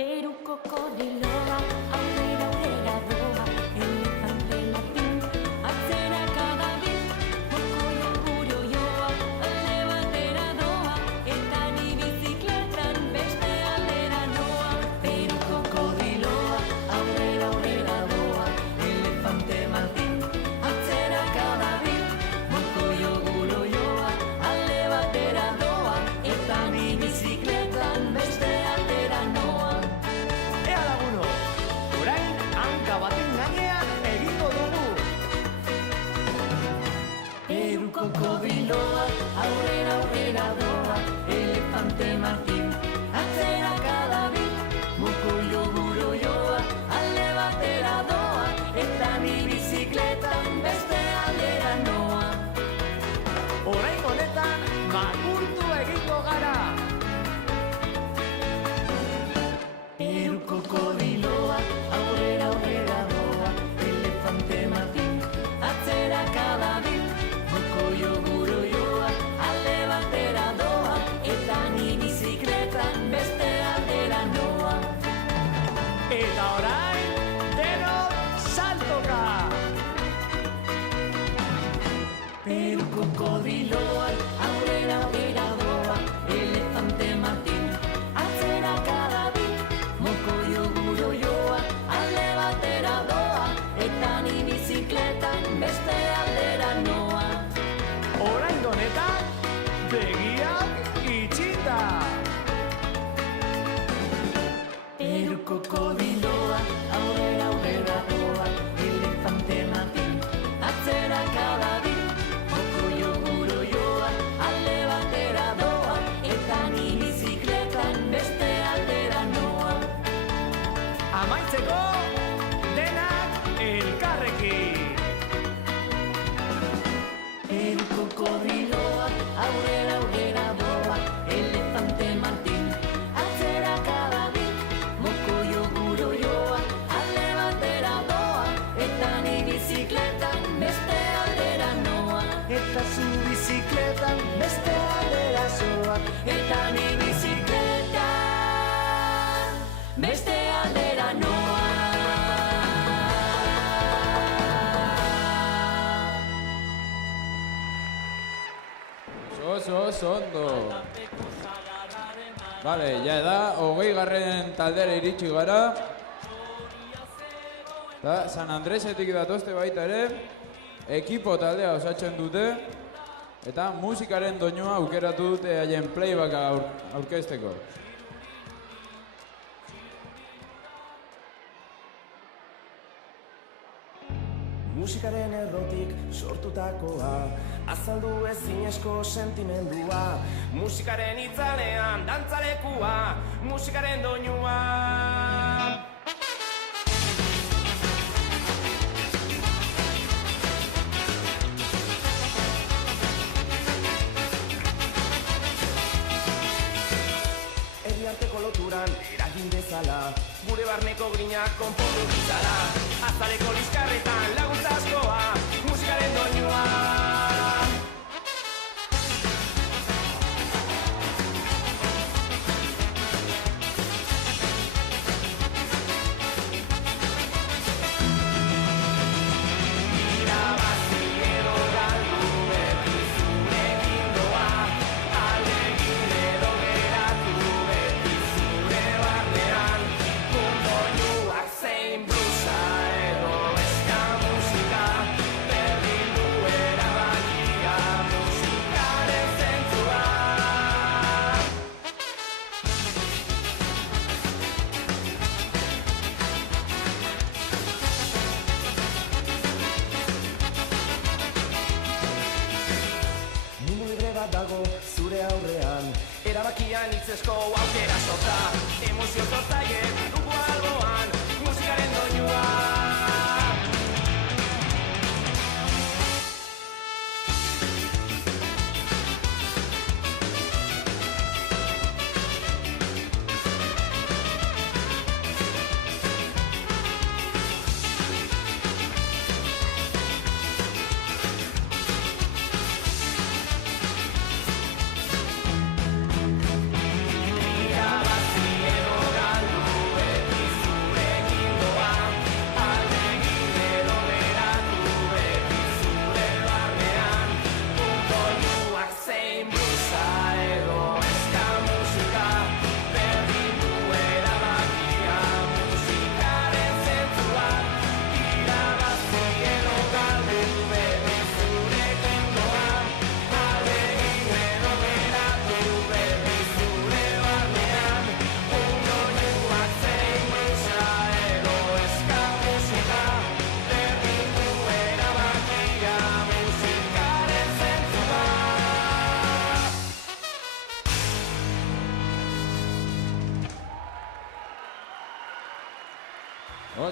Peruko kodiloa, aurrera aurrera doa, elefante latin, atzera kadabil, mokoia kurioioa, alde batera doa, eta ni bizikletan beste aldera noa. Peruko kodiloa, aurrera aurrera doa, elefante latin, atzera kadabil, mokoio kurioioa, alde batera doa, eta ni bizikletan beste aldera noa. Ea laguno, orain hanka baten gainean egingo dugu. Peruko kodiloa, aurrera aurrera doa, elefante martin, atzera kadabil, mokoio guroioa, alde batera doa, eta ni bizikletan beste aldera noa. Orain honetan, makurtu egingo gara. Peruko kodiloa, aurrera aurrera doa, elefante martin, atzera kadabil, mokoio guroioa, alde batera doa, eta ni bizikletan beste aldera noa. Eta orain, denok saltoka! Peruko kodiloa, aurrera aurrera doa, elefante martin, atzera kadabil, mokoio guroioa, alde batera doa, eta ni bizikletan beste aldera noa. Orain honetan, begiak itxita! Peruko kodiloa, aurrera aurrera doa, elefante martin, atzera kadabil, mokoio guroioa, alde batera doa, eta ni bizikletan beste aldera noa. Amaitzeko, denak elkarrekin! Peruko kodiloa, aurrera aurrera doa, elefante martin, atzera kadabil, mokoio guroioa, alde batera doa, eta ni bizikletan beste aldera noa. Eta zu bizikletan beste aldera zoa, eta ni bizikletan beste aldera noa. Oso ondo. Bale, ja da, 20. taldera iritsi gara. Eta San Andresetik datozte baita ere, ekipo taldea osatzen dute, eta musikaren doinua aukeratu dute haien playbacka aurkezteko. Musikaren errotik sortutakoa, azaldu ezinezko sentimendua. Musikaren itzalean dantzalekua, musikaren doinua. Herriarteko loturan eragin dezala, gure barneko grinak konpondu ditzala. Azaleko liskarretan laguntza askoa, musikaren doinua. Irabazi edo galdu beti zurekin doa, alegin edo geratu beti zure barnean, doinuak zein blusa edo erabakian hitzesko aukera sorta. Emozio sortzaile, dugu alboan, musikaren doinua.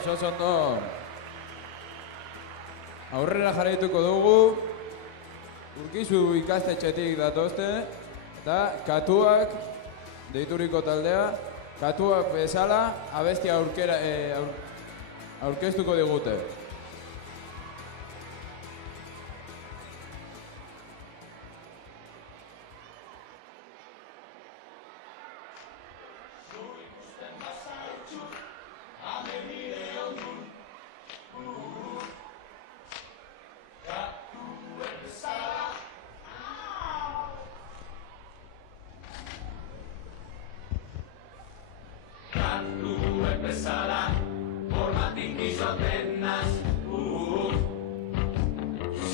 Oso ondo. Aurrera jarraituko dugu. Urkizu ikastetxetik datozte. Eta Katuak deituriko taldea. Katuak bezala abestia aurkeztuko digute. bezala, formatik izoten naz,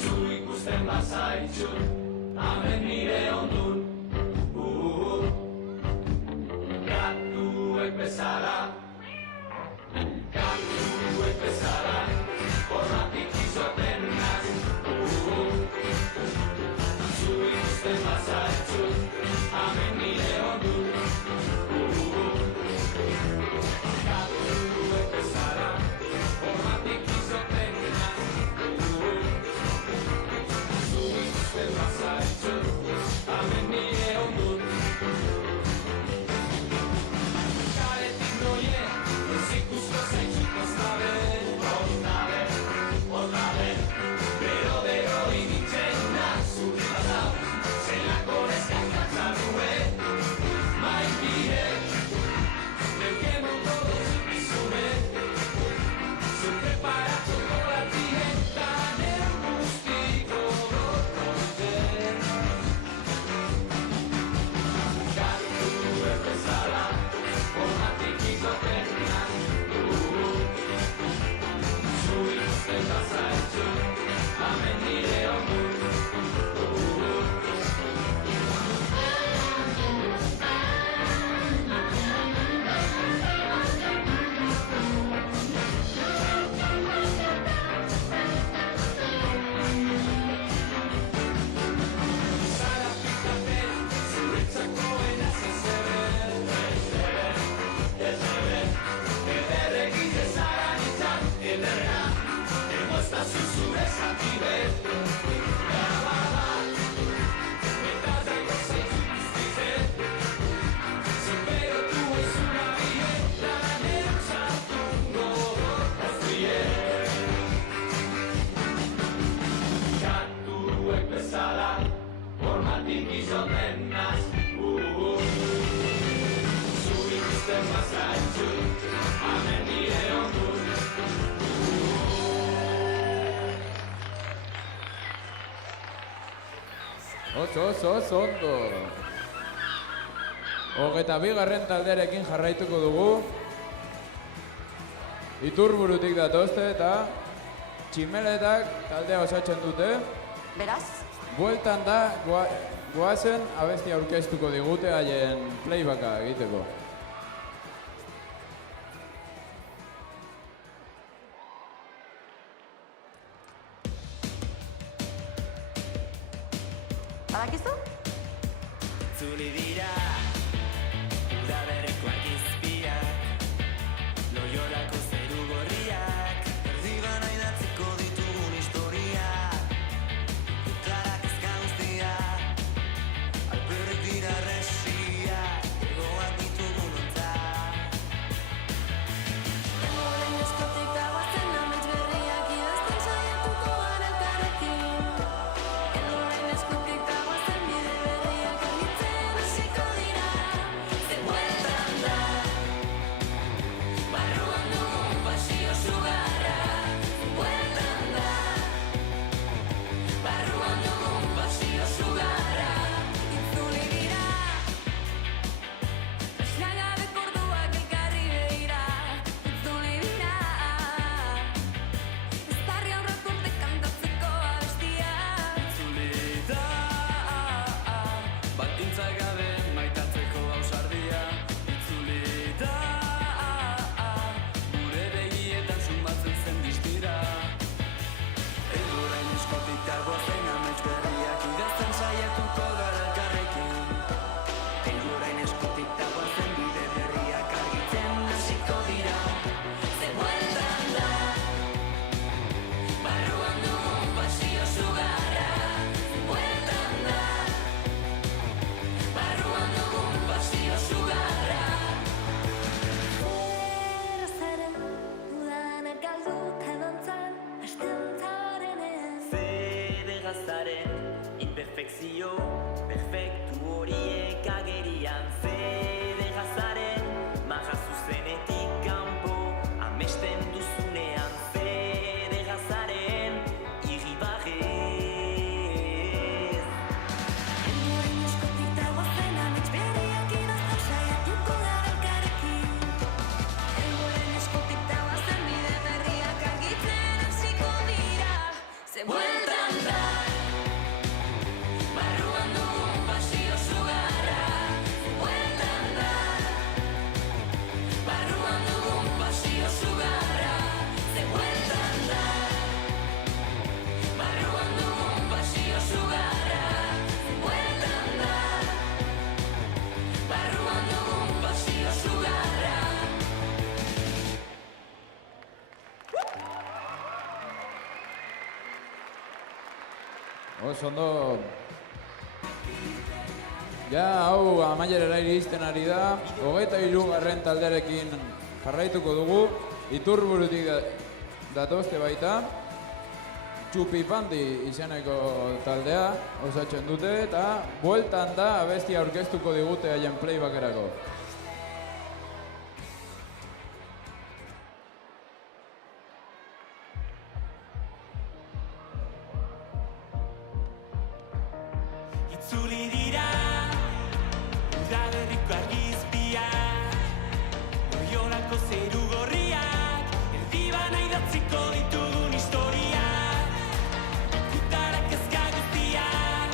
zu ikusten bazaitxut, hemen nire ondun, Katuek bezala, formatik izoten naz, zu ikusten bazaitxut, hemen nire ondun, Oso ondo. 22. taldearekin jarraituko dugu. Iturburutik datozte eta Tximeletak taldea osatzen dute. Beraz? Bueltan da goazen abestia aurkeztuko digute haien playbacka egiteko. Badakizu? Zuri dira Gaurko argizpiak, Loiolako zeru gorriak, Erdiban aidatzeko ditugun historiak, Ikuklarak ezka guztiak, Alperrik dira resiak, Egoak ditugun ontzak. Orain eskotik dagoazen amets berriak idazten saiatuko gara elkarrekin. Orain eskutik dagoazen bide berriak argitzen hasiko dira. Ze bueltan da, barruan dugun pasio sugarra. Bueltan da, barruan dugun pasio sugarra. Itzuli dira, esnagabeko orduak elkarri begira. Itzuli dira, eztarri aurrak urte kantatzeko abestia. itzuli da, baldintzak gabe maitatzeko ausardia. Itzuli da, gure begietan sumatzen zen distira. Orain eskutik dagoazen amets berriak idazten saiatuko gara elkarrekin. Orain eskutik dagoazen bide berriak argitzen hasiko dira. Ze bueltan da, barruan dugun pasio sugarra. Bueltan da, barruan dugun pasio sugarra. Zeren dudanak galduta dantzan, asteantzarenean. Zede gazaren imperfekzio, perfektu horiek agerian. Zede gazaren maja zuzenetik kanpo, amesten duzunean. Zede gazaren irribarrez. Orain eskutik dagoazen amets berriak idazten saiatuko gara elkarrekin. Orain eskutik dagoazen bide berriak argitzen hasiko dira. Ze bueltan da, barruan dugun pasio sugarra. Bueltan da, barruan dugun pasio sugarra. Ze bueltan da, barruan dugun pasio sugarra. Bueltan da, barruan dugun pasio sugarra. Oso ondo. Ja, hau amaierara iristen ari da. 23. taldearekin jarraituko dugu. Iturburutik datozte baita. Txupipandi izeneko taldea osatzen dute eta bueltan da abestia aurkeztuko digute haien playbackerako. Itzuli dira, udaberriko argizpiak, Loiolako zeru gorriak, erdibana idatziko ditugun historiak. Ikutarak kezka guztiak,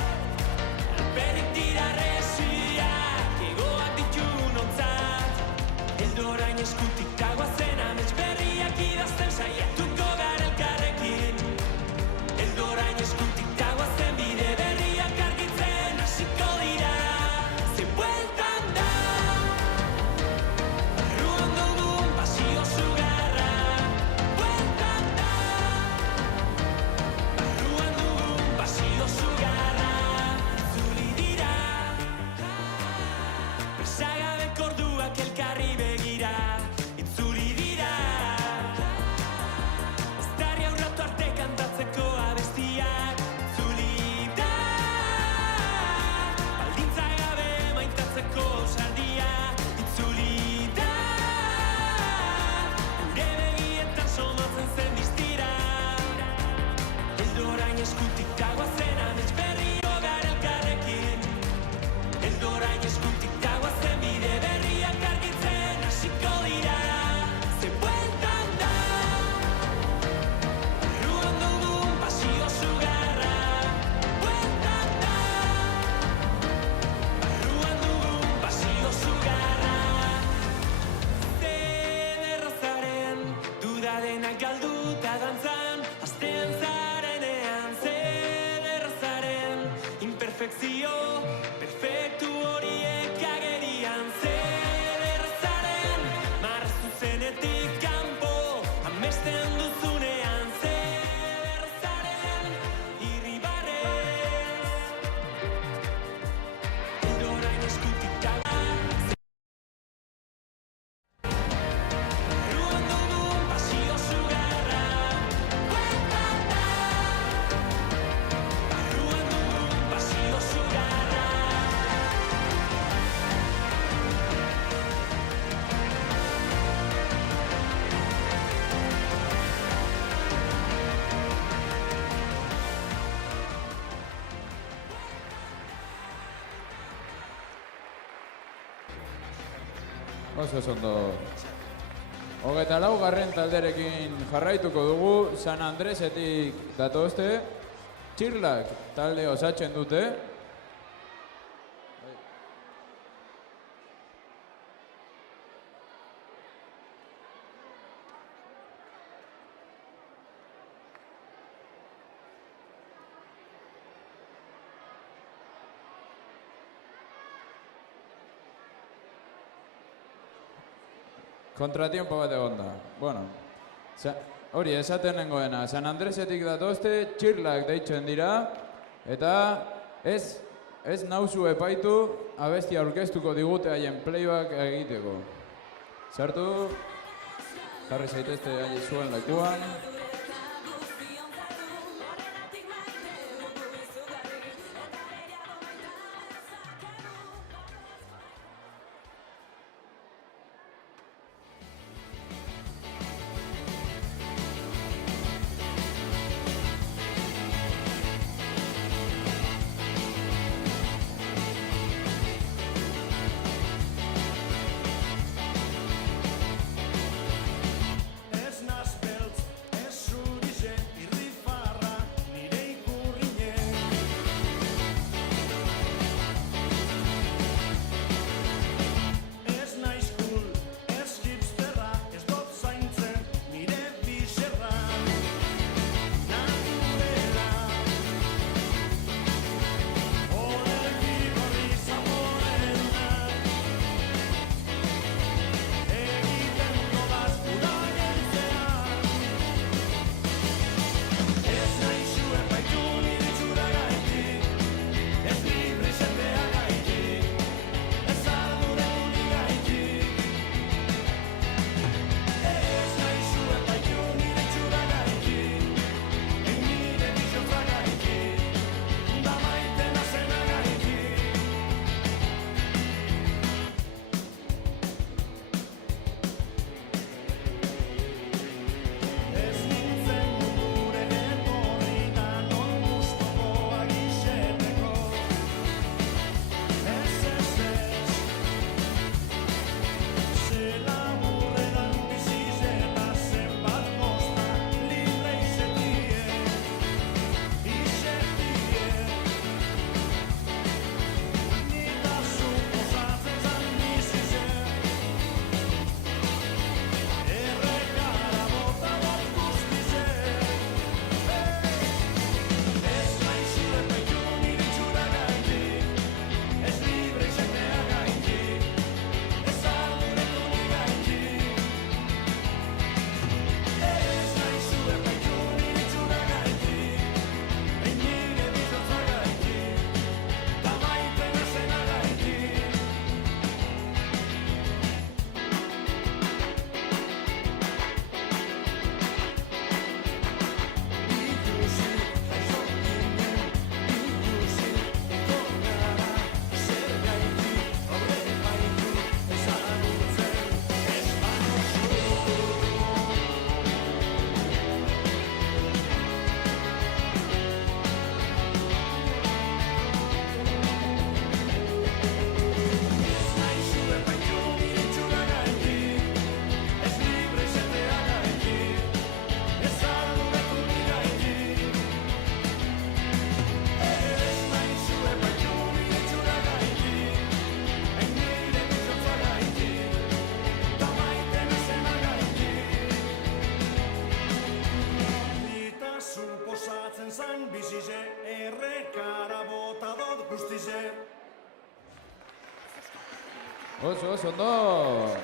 alperrik dira resiak, egoak ditugun ontzat. Orain eskutik dagoazen amets berriak idazten saiatuko gara elkarrekin. Orain eskutik dagoazen bide berriak argitzen hasiko dira. Ze bueltan da, barruan dugun pasio sugarra. Bueltan da, barruan dugun pasio sugarra. Itzuli dira, pasagabeko orduak elkarri begira. Itzuli dira, eztarri aurratu arte kantatzeko abestiak. Itzuli da, baldintzak gabe maitatzeko ausardia. Itzuli da, gure begietan somatzen zen distira. Orain eskutik dagoazen amets berrio gara elkarrekin. Orain eskutik dagoazen bide berriak argitzen hasiko dira. Ze bueltan da, barruan dugun pasio sugarra. Bueltan da, barruan dugun pasio sugarra. Zede rozaren duda denak galduta dantzan, hasten zarenean. Zede rozaren imperfekzio, perfektu horiek agerian. Zede rozaren Oso ondo. 24. talderekin jarraituko dugu, San Andresetik datozte, Txirlak talde osatzen dute. Kontratiempo bat egon da. Bueno, hori esaten nengoena, San Andresetik datozte, Txirlak deitzen dira, eta ez nauzu epaitu abestia aurkeztuko digute haien playback egiteko. Sartu, jarri zaitezte haien zuen lekuan. Oso ondo.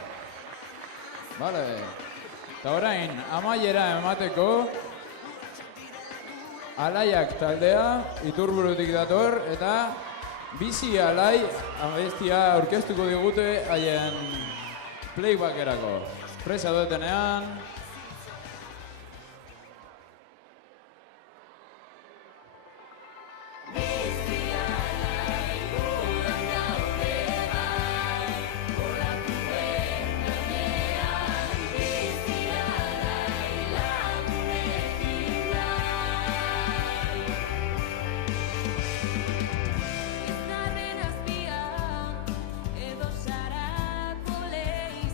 Vale. Eta orain, amaiera emateko, Alaiak taldea, Iturburutik dator, eta Bizi Alai abestia aurkeztuko digute haien playbackerako. Presa dutenean. Edo sarako lehi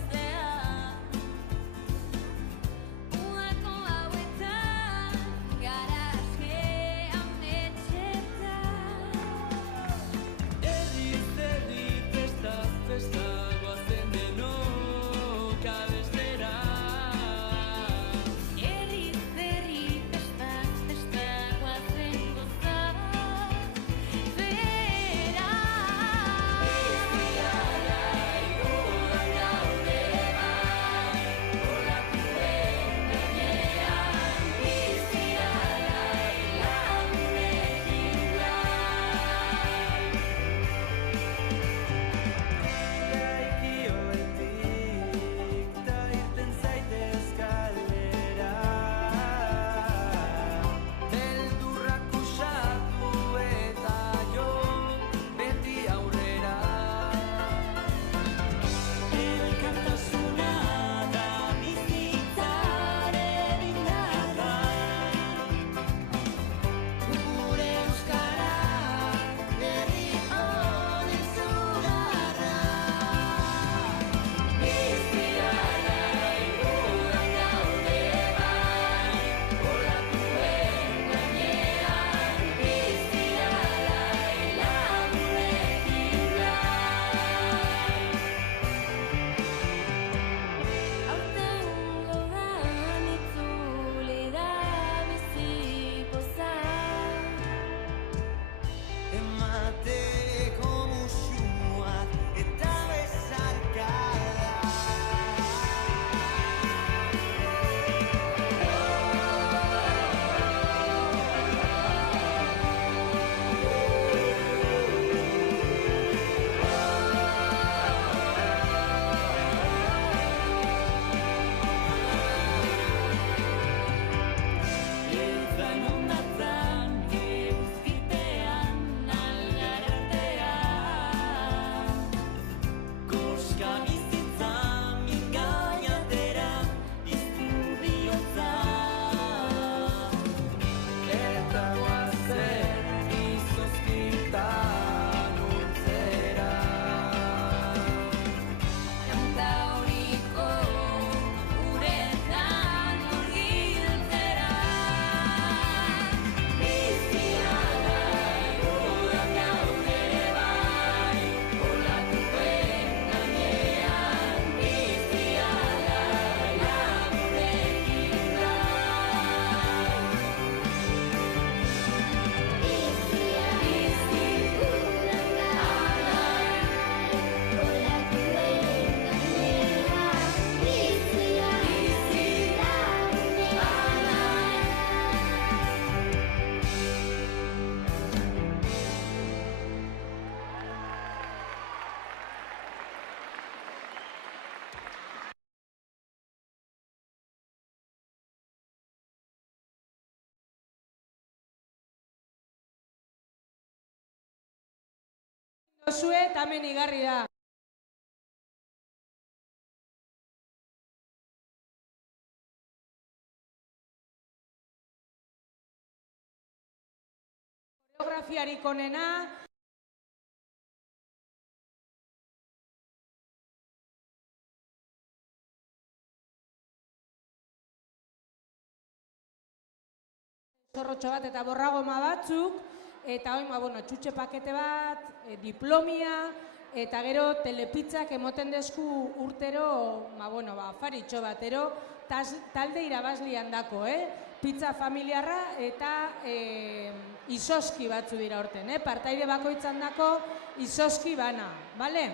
Dozue, tamen igarri da. Koreografiarik onena. Zorrotxo bat eta borragoma batzuk, eta oin, txutxe pakete bat, diplomia, eta gero telepitzak emoten desku urtero, afaritxo batero, talde irabazlian dako, pizza familiarra eta izoski batzu dira horten, partaide bakoitzan dako izoski bana, bale?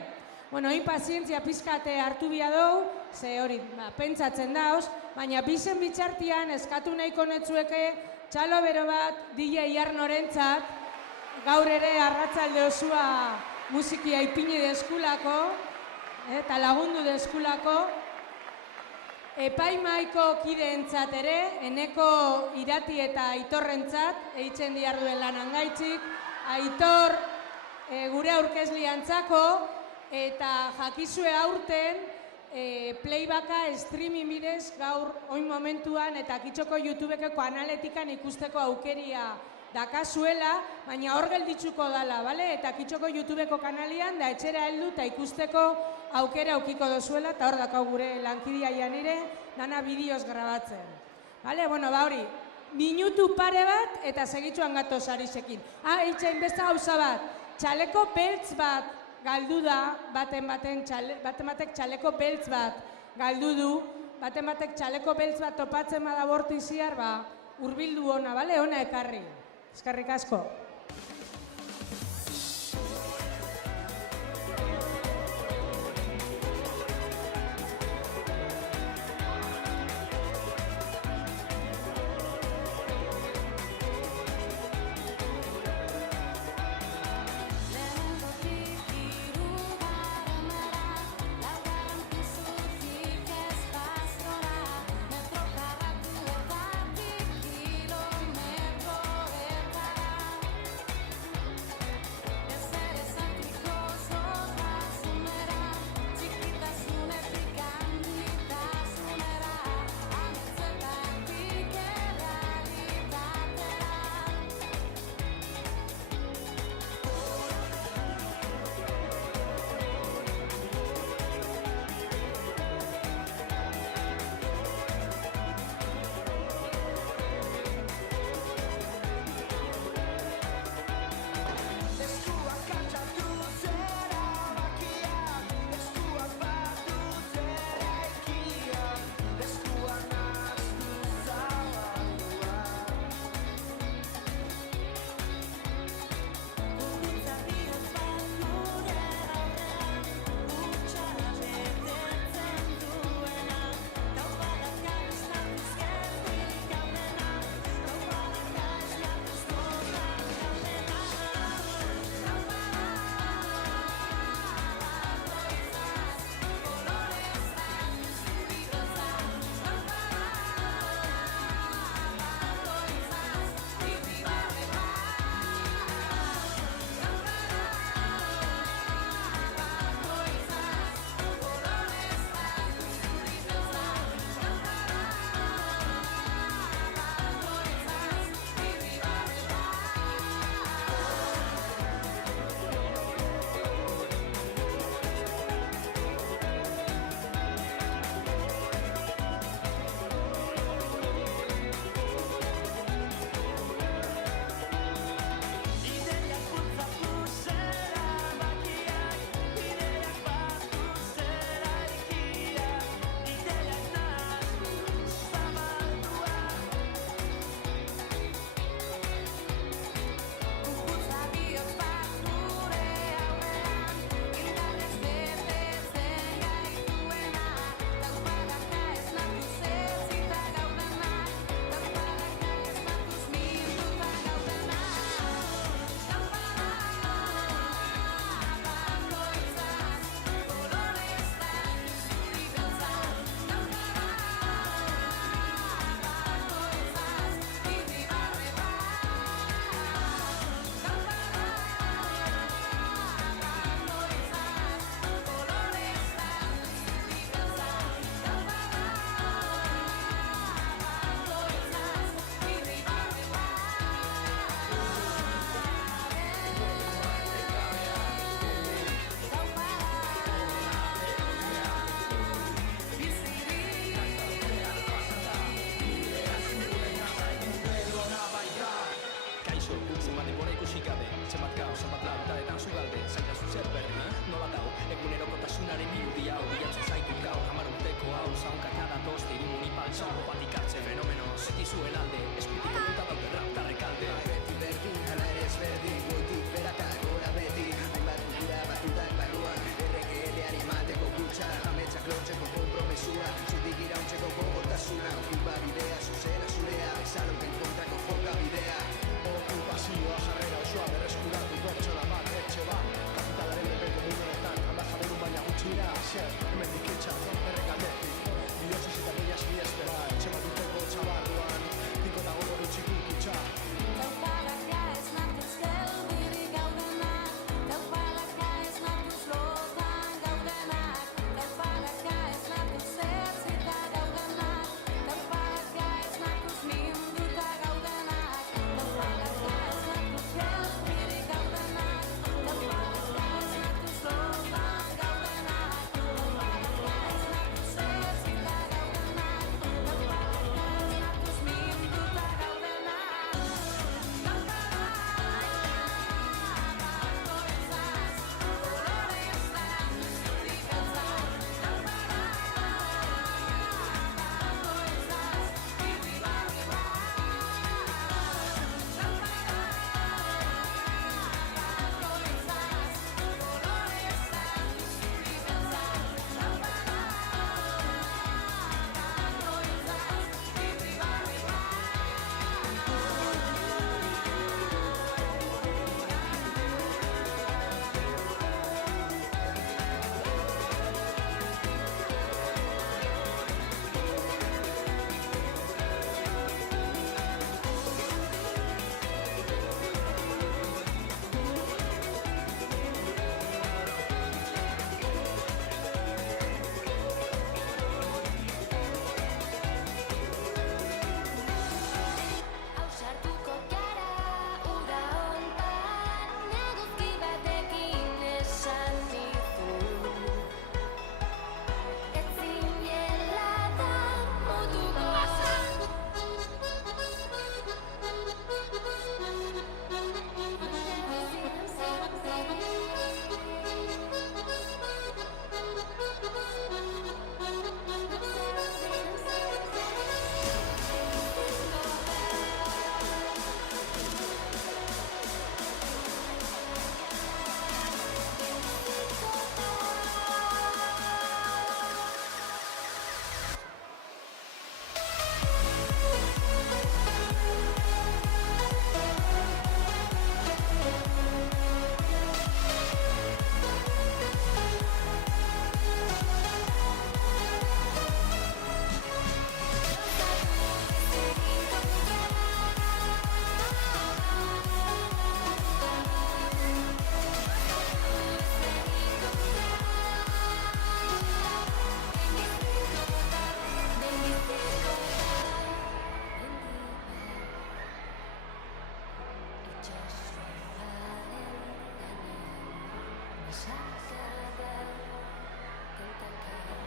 Bueno, hain pazientzia pizkate hartu bia dou, ze hori, pentsatzen dauz, baina bizen bitxartian eskatu nahiko netzueke txalo bero bat DJ Arnorentzat, gaur ere arratsalde osua musikia ipini deskulako, eta lagundu deskulako, epaimaiko kideentzat ere, eneko irati eta aitorrentzat, eitzen diarduen lanan gaitzik, aitor gure aurkezliantzako, eta jakizue aurten, playbacka streaming bidez gaur oin momentuan eta Kitxoko YouTubeko kanaletikan ikusteko aukeria dakazuela, baina hor gelditzuko dala, bale? Eta Kitxoko YouTubeko kanalian da etxera heldu eta ikusteko aukera aukiko dozuela, eta hor dakau gure lankidia Janire, dana bideoz grabatzen. Bale, hori, minutu pare bat eta segitzuan gatoz arisekin. Eitxein beste gauza bat, txaleko beltz bat galdu da, batek txaleko beltz bat galdu du, batek txaleko beltz bat topatzen bada bortiziar, hurbildu ona, bale? Ona ekarri. Eskerrik asko.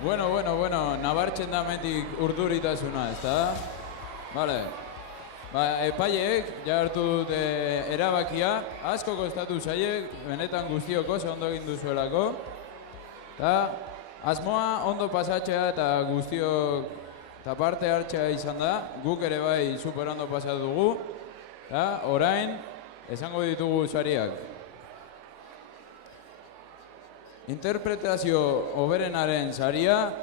Bueno, nabartzen da mendik urduritasuna, ezta? Bale. Ba, epaiek ja hartu dute erabakia, asko kostatu zaiek, benetan guztiok oso ondo egin duzuelako. Ta, asmoa ondo pasatzea eta guztiok eta parte hartzea izan da, guk ere bai super ondo pasatu dugu. Ta, orain, esango ditugu sariak. Interpretazio hoberenaren saria.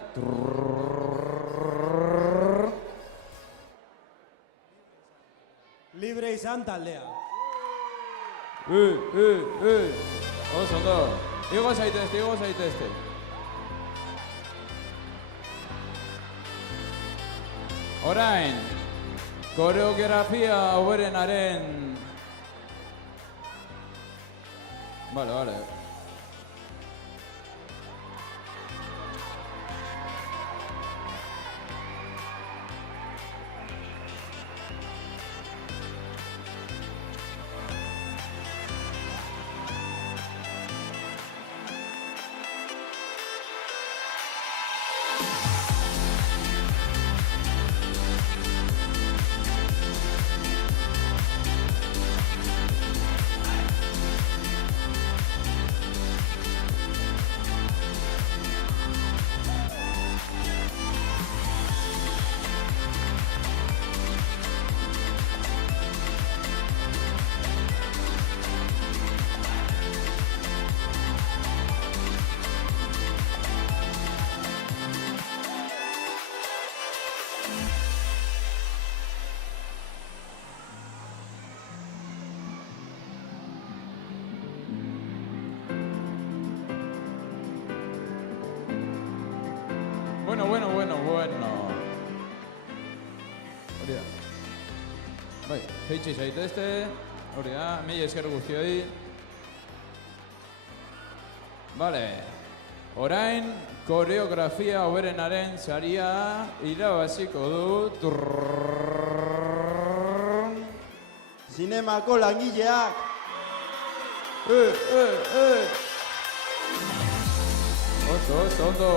Libre izan taldea. Oso ondo. Igo zaitezte. Orain, koreografia hoberenaren... Vale. Bueno. Hori da. Bai, feitxe zaitezte. Hori da, mila esker guztioi. Vale. Orain, koreografia hoberenaren saria irabaziko du. Zinemako langileak. Oso, ondo.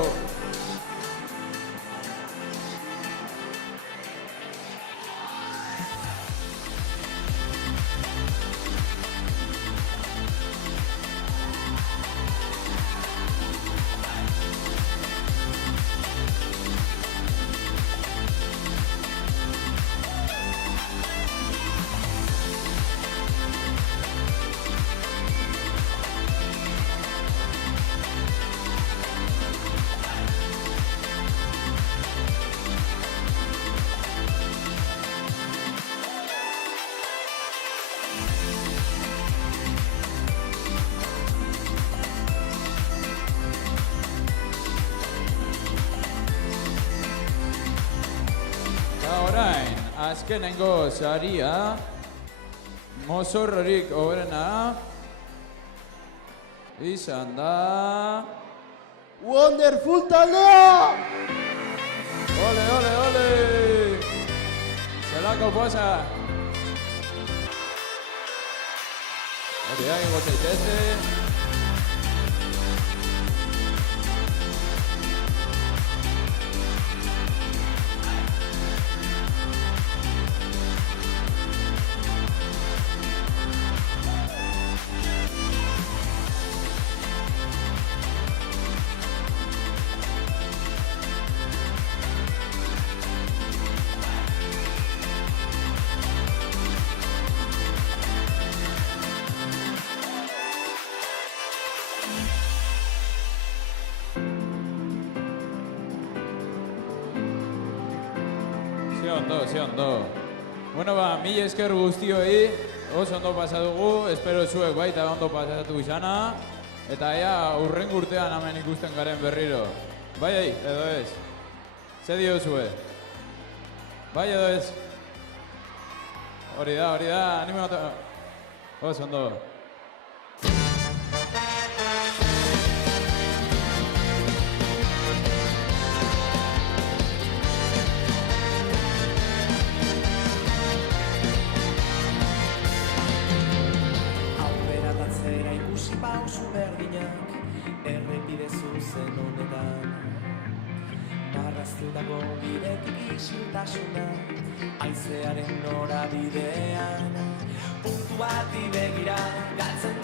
Orain, azkenengo saria, mozorrorik hoberena, izan da... Wonderful taldea! Ole! Zelako posa! Hori da, ingo zaitezte. Ze ondo. Bueno, mila esker guztioi, oso ondo pasadugu, espero zuek baita ondo pasatu izana, eta ea hurrengo urtean hemen ikusten garen berriro. Bai, edo ez? Ze diozue? Bai, edo ez? Hori da, anime bat... Oso ondo. Pausu berdinak errepide zuzen honetan Marraztutako bidetik isiltasuna, haizearen norabidean. Puntu bati begira, galtzen